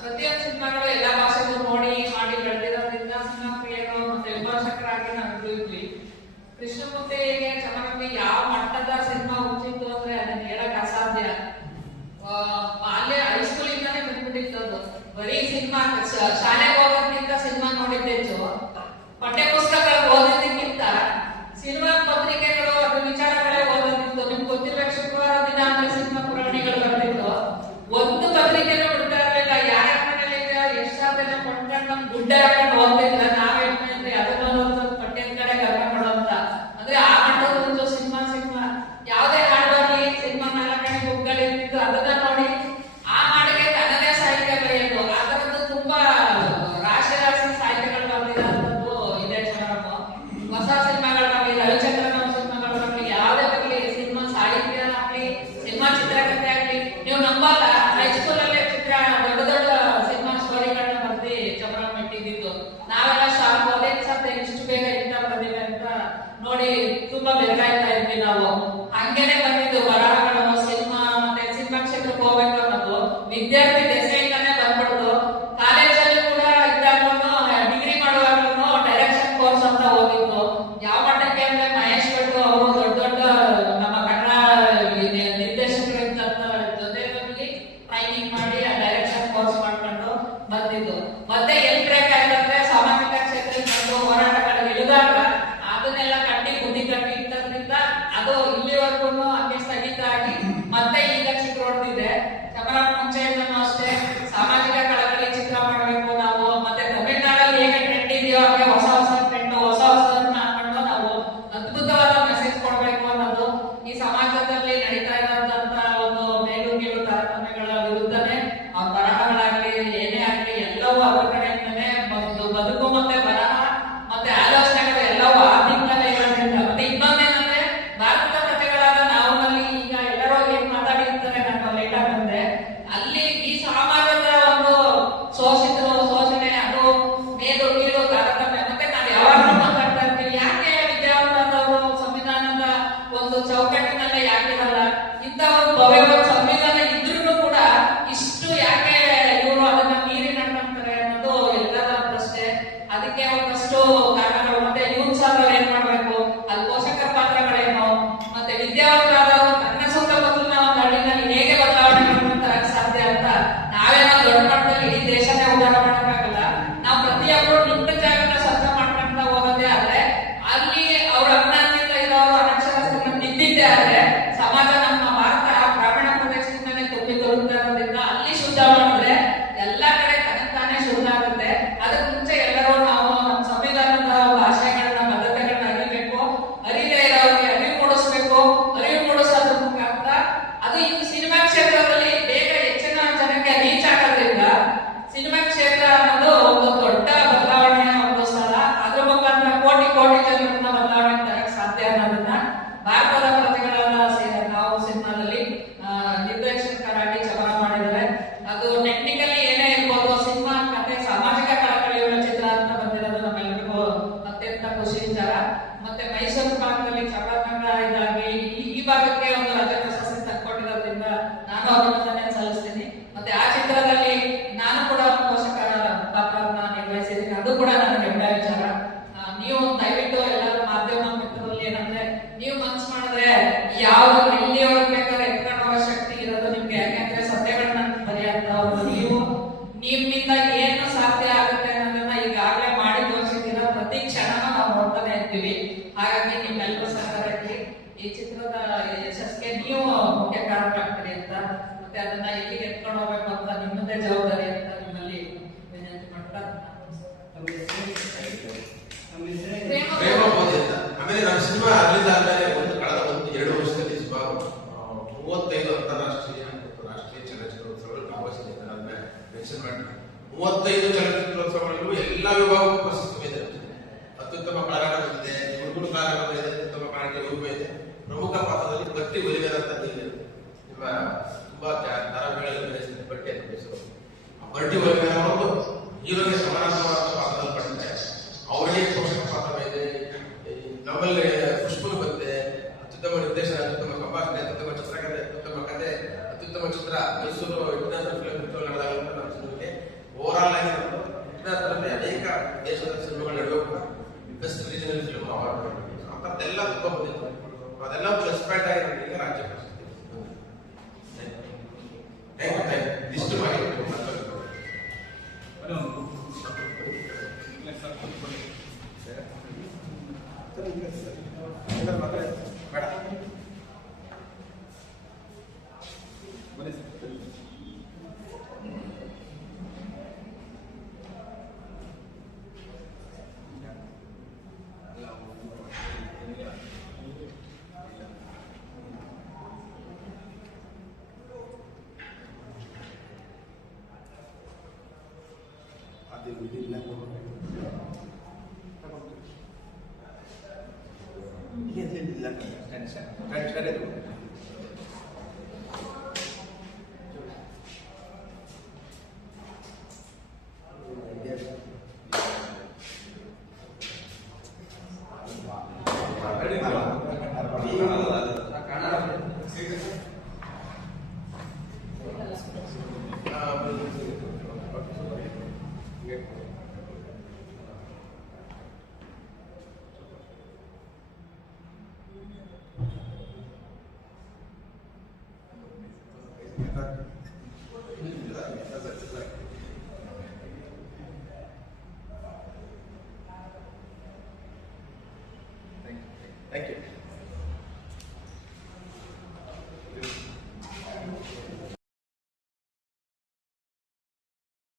ಪ್ರತಿಯೊಂದು ಸಿನಿಮಾಗಳು ಎಲ್ಲಾ ಭಾಷೆಗೂ ನೋಡಿ ಮಾಡಿ ಬೆಳೆದಿರೋದ್ರಿಂದ ಸಿನಿಮಾ ಪ್ರಿಯರು ಕೃಷ್ಣಮೂರ್ತಿಗೆ ಚಮರಕ್ಕೆ ಯಾವ ಮಟ್ಟದ ಸಿನಿಮಾ ಹುಚ್ಚಿತ್ತು ಅಂದ್ರೆ ಅದನ್ನ ಹೇಳಕ್ ಅಸಾಧ್ಯ. ಅಲ್ಲೇ ಹೈಸ್ಕೂಲ್ ಇಂದಾನೆ ಬಂದ್ಬಿಟ್ಟಿತ್ತು ಅದು. ಬರೀ ಸಿನಿಮಾ ಶಾಲೆಗೆ ಹೋಗೋದ್ಕಿಂತ ಸಿನಿಮಾ ನೋಡಿದ್ದೆ ಹೆಚ್ಚು. ಪಠ್ಯ ಪುಸ್ತಕಗಳು ಓದೋದಕ್ಕಿಂತ ಸಿನಿಮಾ ಪತ್ರಿಕೆಗಳು ಅದು ವಿಚಾರಗಳೇ ಓದೋದಿತ್ತು. ನಿಮ್ಗೆ ಗೊತ್ತಿರ್ಬೇಕು, ಶುಕ್ರವಾರ ದಿನ ಅಂದ್ರೆ ಸಿನಿಮಾ ಪುರಾಣಿಗಳು ಬರ್ತಿತ್ತು. ಒಂದು ಪತ್ರಿಕೆನೂ ಬಿಡ್ತಾ ಇರ್ಲಿಲ್ಲ. ಯಾರ ಮನೇಲಿ ಎಷ್ಟಾದ ಜನ ಕೊಂಡ್ಕೊಂಡು ನಮ್ ಗುಡ್ಡ ಹಾಕೊಂಡು ಹೋಗ್ತಿದ್ರ, ನಾವೇನ್ ಅಂದ್ರೆ ಅದನ್ನ ಪಠ್ಯದ ಕಡೆ ಗಮನ ಕೊಡೋಂತ. ಅಂದ್ರೆ ಆ ಮಟ್ಟದ ಒಂದು ಸಿನಿಮಾ ಯಾವ್ದೇ ಹಾಡು ಬರ್ಲಿ, ಸಿನಿಮಾ ನಾಲ್ಕನೇ ಬುಕ್ಗಳಿರ್ತಿತ್ತು, ಅದನ್ನ ನೋಡಿ ಆ ಹಾಡಿಗೆ ತನ್ನದೇ ಸಾಹಿತ್ಯ ಬರೆಯೋದು. ಆ ತರದ್ದು ತುಂಬಾ ರಾಶಿ ಸಾಹಿತ್ಯಗಳು ಬರ್ತಿರೋದು ಇದೆ ಚಮರಮ್ಮ. ಹೊಸ ಸಿನಿಮಾಗಳಾಗ್ಲಿ, ರವಿಚಂದ್ರನ್ ಅವ್ರ ಸಿನಿಮಾಗಳಾಗ್ಲಿ, ಯಾವ್ದೇ ಬರ್ಲಿ, ಸಿನಿಮಾ ಸಾಹಿತ್ಯ ಆಗ್ಲಿ, ಸಿನಿಮಾ ಚಿತ್ರಕಥೆ ಆಗ್ಲಿ, ನೀವು ನಂಬಲ್ಲ, ಹೈಸ್ಕೂಲ್ ಅಲ್ಲೇ ದೊಡ್ಡ ದೊಡ್ಡ ಸಿನಿಮಾ ಸ್ಟೋರಿಗಳನ್ನ ಬರ್ದಿ ಚಮರಮ್ಮ ಇಟ್ಟಿದ್ದು. ನಾವೆಲ್ಲ ಶಾಪ್ ಸಾಧ್ಯ ಇಷ್ಟು ಬೇಗ ಇಂತ ಬಂದಿವೆ ಅಂತ ನೋಡಿ ತುಂಬಾ ಬೆರಗಾಯ್ತಾ ಇದ್ವಿ ನಾವು. ಹಂಗೇನೆ ಬಂದಿದ್ದು ಬರಹಗಳು, ಸಿನಿಮಾ ಮತ್ತೆ ಸಿನಿಮಾ ಕ್ಷೇತ್ರಕ್ಕೆ ಹೋಗ್ಬೇಕು ಅನ್ನೋದು ವಿದ್ಯಾರ್ಥಿ ದೆಸೆಯಿಂದಾನೆ ಬಂದ್ಬಿಡ್ತು. ಕಾಲೇಜಲ್ಲಿ ಕೂಡ ಇದ್ದಾಗೂ ಡಿಗ್ರಿ ಮಾಡುವಾಗ್ಲೂ ಡೈರೆಕ್ಷನ್ ಕೋರ್ಸ್ ಅಂತ ಹೋಗಿದ್ದು. ಯಾವ ಮಟ್ಟಕ್ಕೆ ಅಂದ್ರೆ ಮಹೇಶ್ ಭಟ್ ಅವರು ದೊಡ್ಡ ದೊಡ್ಡ ನಮ್ಮ ಕನ್ನಡ ನಿರ್ದೇಶಕರ ಜೊತೆಯಲ್ಲಿ ಟ್ರೈನಿಂಗ್ ಮಾಡಿ ಆ ಡೈರೆಕ್ಷನ್ ಕೋರ್ಸ್ ಮಾಡ್ಕೊಂಡು ಬಂದಿದ್ದು. ಮತ್ತೆ ಎಲ್ ಬ್ರೇಕ್ ಆಯ್ತಂದ್ರೆ ಸಾಮಾಜಿಕ ಕ್ಷೇತ್ರಕ್ಕೆ ಬಂದು ಹೋರಾಟಗಳಿಗೆ ಇಳಿದಾಗ ಅದನ್ನೆಲ್ಲ ಕಟ್ಟಿ ಬುದ್ಧಿ ಕಟ್ಟಿ ಇಟ್ಟದ್ರಿಂದ ಅದು ಇಲ್ಲಿವರೆಗೂ ಹಂಗೆ ಸ್ಥಗಿತ ಆಗಿ ಮತ್ತೆ ಈಗ ಚಿತ್ರ ಹೊಡೆದಿದೆ. ಚಮರಮ್ಮ ಮುಂಚೆಯಿಂದನೂ ಅಷ್ಟೇ ಸಾಮಾಜಿಕ ಕಳಕಳಿ ಚಿತ್ರ ಮಾಡಬೇಕು ನಾವು. ಮತ್ತೆ ತಮಿಳ್ನಾಡಲ್ಲಿ ಹೇಗೆ ಟ್ರೆಂಡ್ ಇದೆಯೋ ಹಾಗೆ ಹೊಸ ಟ್ರೆಂಡ್, ಹೊಸ ಹಾಕೊಂಡು ನಾವು ಅದ್ಭುತವಾದ ಮೆಸೇಜ್ ಕೊಡ್ಬೇಕು ಅನ್ನೋದು ಈ ಸಮಾಜದಲ್ಲಿ ನಡೀತಾ ಇರೋದಂತ ಒಂದು ಮೇಲು ಕೀಳು ತಾರತಮ್ಯಗಳ ವಿರುದ್ಧನೇ ಆ ಬರಹಗಳಾಗ್ಲಿ ಏನೇ ಆಗ್ಲಿ ಎಲ್ಲವೂ ಅದ್ರ ಕಡೆಯಿಂದನೇ ಬದುಕು ಮತ್ತೆ ಬರಹ ಮತ್ತೆ ಆಲೋಚನೆಗಳು ಎಲ್ಲವೂ ಆ ದಿಕ್ಕಲ್ಲೇ ಇರೋದ್ರಿಂದ. ಮತ್ತೆ ಇನ್ನೊಂದೇನಂದ್ರೆ ಭಾರತದ ಕಥೆಗಳಾದ ನಾವುನಲ್ಲಿ ಈಗ ಎಲ್ಲರೂ ಏನ್ ಮಾತಾಡಿರ್ತಾರೆ, ನಾನು ಲೇಟ್ ಬಂದೆ ಅಲ್ಲಿ ಈ ಸಮಾಜದ ಒಂದು ಶೋಷಣೆ, ಅದು ಮೇಲು ಕೀಳು ತಾರತಮ್ಯ. ಮತ್ತೆ ನಾವು ಯಾವಾಗಲೂ ಮಾತಾಡ್ತಾ ಇರ್ತೀವಿ, ಯಾಕೆ ವಿದ್ಯಾವಂತರಾದವರು ಸಂವಿಧಾನದ ಒಂದು ಚೌಕಟ್ಟಿನಲ್ಲೇ ಯಾಕಿರಲ್ಲ? ಇಂಥ ಒಂದು ಭವ್ಯವಾದ ಸಂವಿಧಾನ ಇದ್ರೂ ಕೂಡ ಇಷ್ಟು ಯಾಕೆ ಇವರು ಅದನ್ನ ಮೀರಿ ನಡ್ಕೊಂತಾರೆ ಅನ್ನೋದು ಎಲ್ಲರ ಪ್ರಶ್ನೆ. ಅದಕ್ಕೆ ಒಂದಷ್ಟು ಕಾರಣಗಳು. ಮತ್ತೆ ಯೂತ್ಸ್ ಆದವ್ರು ಏನ್ ಮಾಡ್ಬೇಕು, ಅಲ್ಲಿ ಪೋಷಕರ ಪಾತ್ರಗಳೇನು, ಮತ್ತೆ ವಿದ್ಯಾವಂತರಾದವರು ತನ್ನ ಸುತ್ತಮುತ್ತಲಿನ ಒಂದು ಹಳ್ಳಿನಲ್ಲಿ ಹೇಗೆ ಬದಲಾವಣೆಗಳನ್ನು ತರಕ್ ಸಾಧ್ಯ ಅಂತ ನಾವೇನೋ ದೊಡ್ಡ ಮಟ್ಟದಲ್ಲಿ ಇಡೀ ದೇಶನೇ ಉದ್ಧಾರ ಮಾಡಕ್ಕಾಗಲ್ಲ. ನಾವು ಪ್ರತಿಯೊಬ್ಬರು ನಿಂತ ಜಾಗನ ಸ್ವಚ್ಛ ಮಾಡ್ಕೊಂತ ಹೋಗೋದೇ ಆದ್ರೆ, ಅಲ್ಲಿ ಅವ್ರ ಅಜ್ಞಾನದಿಂದ ಇರೋರು ಅನಕ್ಷರಸ್ಥರನ್ನ ತಿದ್ದಿದ್ದೇ ಆದ್ರೆ ಸಮಾಜ, ನಮ್ಮ ಭಾರತ ಗ್ರಾಮೀಣ ಪ್ರದೇಶದಿಂದಲೇ ತುಂಬಿ ತುಳುಕ್ತಾ ಇರೋದ್ರಿಂದ ಅಲ್ಲಿ ಶುದ್ಧ ಮಾಡಿದ್ರೆ ಎಲ್ಲ ಕಡೆ ತಾನೇ ಶುದ್ಧ ಆಗುತ್ತೆ. ಅದಕ್ಕೆ ಮುಂಚೆ ಎಲ್ಲರೂ ನಾವು ನಮ್ಮ ಸಂವಿಧಾನದ ಆಶಯಗಳನ್ನ ಬದ್ಧತೆಗಳನ್ನ ಅರಿಬೇಕು. ಅರಿದೇ ಇರೋರಿಗೆ ಅರಿವು ಮೂಡಿಸ್ಬೇಕು. ಅರಿವು ಮೂಡಿಸೋದ್ರ ಮುಖಾಂತರ ಅದು ಈ ಸಿನಿಮಾ ಕ್ಷೇತ್ರದಲ್ಲಿ ಬೇಗ ಹೆಚ್ಚಿನ ಜನಕ್ಕೆ ರೀಚ್ ಆಗೋದ್ರಿಂದ ಸಿನಿಮಾ ಕ್ಷೇತ್ರ ಅನ್ನೋದು ಒಂದು ದೊಡ್ಡ ಬದಲಾವಣೆಯ ಒಂದು ಸ್ಥಳ. ಅದ್ರ ಮುಖಾಂತರ ಕೋಟಿ ಕೋಟಿ ಜನರನ್ನ ಬದಲಾವಣೆ ತರಕ್ ಸಾಧ್ಯ ಅನ್ನೋದನ್ನ ಭಾರತದ ಪ್ರಜೆಗಳಾದ ನಾವು ಸಿನಿಮಾದಲ್ಲಿ ನಿರ್ದೇಶಕರಾಗಿ ಚಮರ ಮಾಡಿದ್ದಾರೆ. ಅದು ಟೆಕ್ನಿಕಲಿ ಏನೇ ಇರ್ಬೋದು, ಸಿನಿಮಾ ಕಥೆ ಸಾಮಾಜಿಕ ಕಳಕಳಿಯುಳ್ಳ ಚಿತ್ರ ಅಂತ ಬಂದಿರೋದು ನಮ್ಮೆಲ್ಲರಿಗೂ ಅತ್ಯಂತ ಖುಷಿ ವಿಚಾರ. ಮತ್ತೆ ಮೈಸೂರು ಭಾಗದಲ್ಲಿ ಚಮರಕಂಡ ಇದಾಗಿ ಈ ಭಾಗಕ್ಕೆ ಒಂದು ರಾಜ್ಯ ಪ್ರಶಸ್ತಿ ತಂದ್ಕೊಟ್ಟಿರೋದ್ರಿಂದ ನಾನು ಅಭಿನಂದನೆ ಸಲ್ಲಿಸ್ತೀನಿ. ಮತ್ತೆ ಆ ಚಿತ್ರದಲ್ಲಿ ನಾನು ಕೂಡ ಪೋಷಕರ ಪಾತ್ರವನ್ನ ನಿರ್ವಹಿಸಿದ್ದೀನಿ, ಅದು ಕೂಡ ನನಗೆ ಹೆಮ್ಮೆ ವಿಚಾರ. ನೀವು ದಯವಿಟ್ಟು ಎಲ್ಲರೂ ಮಾಧ್ಯಮ ಮಿತ್ರರಲ್ಲಿ ಏನಂದ್ರೆ, ನೀವು ಮನ್ಸು ಮಾಡಿದ್ರೆ ಯಾವ್ದು ಎಲ್ಲಿವರೆಗೆ ಬೇಕಾದ್ರೆ ಎತ್ಕೊಂಡು ಹೋಗೋ ಶಕ್ತಿ ಇರೋದು ನಿಮ್ಗೆ. ಯಾಕಂದ್ರೆ ಸತ್ಯಗಳನ್ನ ಬರೆಯಂತ ನೀವು ನಿಮ್ಮಿಂದ ಏನು ಸಾಧ್ಯ ಆಗುತ್ತೆ ಅನ್ನೋದನ್ನ ಈಗಾಗಲೇ ಮಾಡಿ ತೋರಿಸಿದ್ದೀರ. ಪ್ರತಿ ಕ್ಷಣನೂ ನಾವು ನೋಡ್ತಾನೆ ಇರ್ತೀವಿ. ಹಾಗಾಗಿ ನಿಮ್ಮೆಲ್ಲರೂ ಸಹಕಾರಕ್ಕೆ ಈ ಚಿತ್ರದ ಯಶಸ್ಸಿಗೆ ನೀವು ಮುಖ್ಯ ಕಾರಣರಾಗ್ತೀರಿ ಅಂತ, ಮತ್ತೆ ಅದನ್ನ ಎಲ್ಲಿಗೆ ಎತ್ಕೊಂಡು ಹೋಗ್ಬೇಕು ಅಂತ ನಿಮ್ಮದೇ ಜವಾಬ್ದಾರಿ ಅಂತ ನಿಮ್ಮಲ್ಲಿ ವಿನಂತಿ ಮಾಡ್ತಾ ಪ್ರೇಮ ಬೋಧೆ ಅಂತ. ಆಮೇಲೆ ನಮ್ಮ ಸಿನಿಮಾ ರಿಲೀಸ್ ಆದ್ಮೇಲೆ ಕಳೆದ 1-2 ವರ್ಷದಲ್ಲಿ ಸುಮಾರು 35 ಅಂತಾರಾಷ್ಟ್ರೀಯ ಮತ್ತು ರಾಷ್ಟ್ರೀಯ ಚಲನಚಿತ್ರೋತ್ಸವಗಳು ಭಾಗವಹಿಸಿದೆ. ಅದನ್ನ ಮೆನ್ಷನ್ ಮಾಡಿ 35 ಚಲನಚಿತ್ರೋತ್ಸವಗಳಿಗೂ ಎಲ್ಲ ವಿಭಾಗಕ್ಕೂ ಪ್ರಶಸ್ತಿ ಇದೆ. ಅತ್ಯುತ್ತಮ ಕಲಾಕಾರ ಇದೆ, ಹುಡುಗರು ಕಲಾಕಾರ ಇದೆ, ಅತ್ಯುತ್ತಮ ಕಲಾಕಾರ ರೂಪ ಇದೆ. ಪ್ರಮುಖ ಪಾತ್ರದಲ್ಲಿ ಬಟ್ಟಿ ಒಲಿವೇರ್ ಅಂತ ನಿಮ್ಮ ತುಂಬಾ ಧಾರಾವಾಹಿಗಳಲ್ಲಿ ಬೆಳೆಸಿದ ಬಟ್ಟೆ ಅಂತ ಹೆಸರು. ಆ ಬಟ್ಟಿ ಒಲಿವೇರ್ ಅವರು ಹೀರೋಗೆ ಸಮಾನಾಂತರವಾದ ಪಾತ್ರದಲ್ಲಿ ಪಡಿತಾರೆ. ಅವರಿಗೆ ಪೋಷಕ ಪಾತ್ರ ಇದೆ. ನಮ್ಮಲ್ಲಿ ಖುಷ್ಬುನು ಬಂದಿದೆ. ಅತ್ಯುತ್ತಮ ನಿರ್ದೇಶನ, ಅತ್ಯುತ್ತಮ ಸಂಭಾಷಣೆ, ಅತ್ಯುತ್ತಮ ಚಿತ್ರಕಥೆ, ಅತ್ಯುತ್ತಮ ಕಥೆ, ಅತ್ಯುತ್ತಮ ಚಿತ್ರ ಮೈಸೂರು ಇಂಟರ್ನ್ಯಾಷನಲ್ ಫಿಲ್ಮ್ ಫೆಸ್ಟಿವಲ್ ನಡೆದಾಗ ನಮ್ಮ ಸಿನಿಮಾಗೆ ಓವರ್ ಆಲ್ ಆಗಿ ಇಂಟರ್ನ್ಯಾಷನಲ್ ಅನೇಕ ದೇಶದ ಸಿನಿಮಾಗಳು ನಡೆಯುವ ಬೆಸ್ಟ್ ರೀಜನಲ್ ಫಿಲ್ಮ್ ಅವಾರ್ಡ್. ಆ ಥರ ಅದೆಲ್ಲ ತುಂಬ ಬಂದಿತ್ತು. ಅದೆಲ್ಲ ಪ್ಲಸ್ ಪಾಯಿಂಟ್ ಆಗಿರೋದು ಈಗ ರಾಜ್ಯ ಪ್ರಶಸ್ತಿ. ಇಷ್ಟು ಮಾಹಿತಿ Thank you.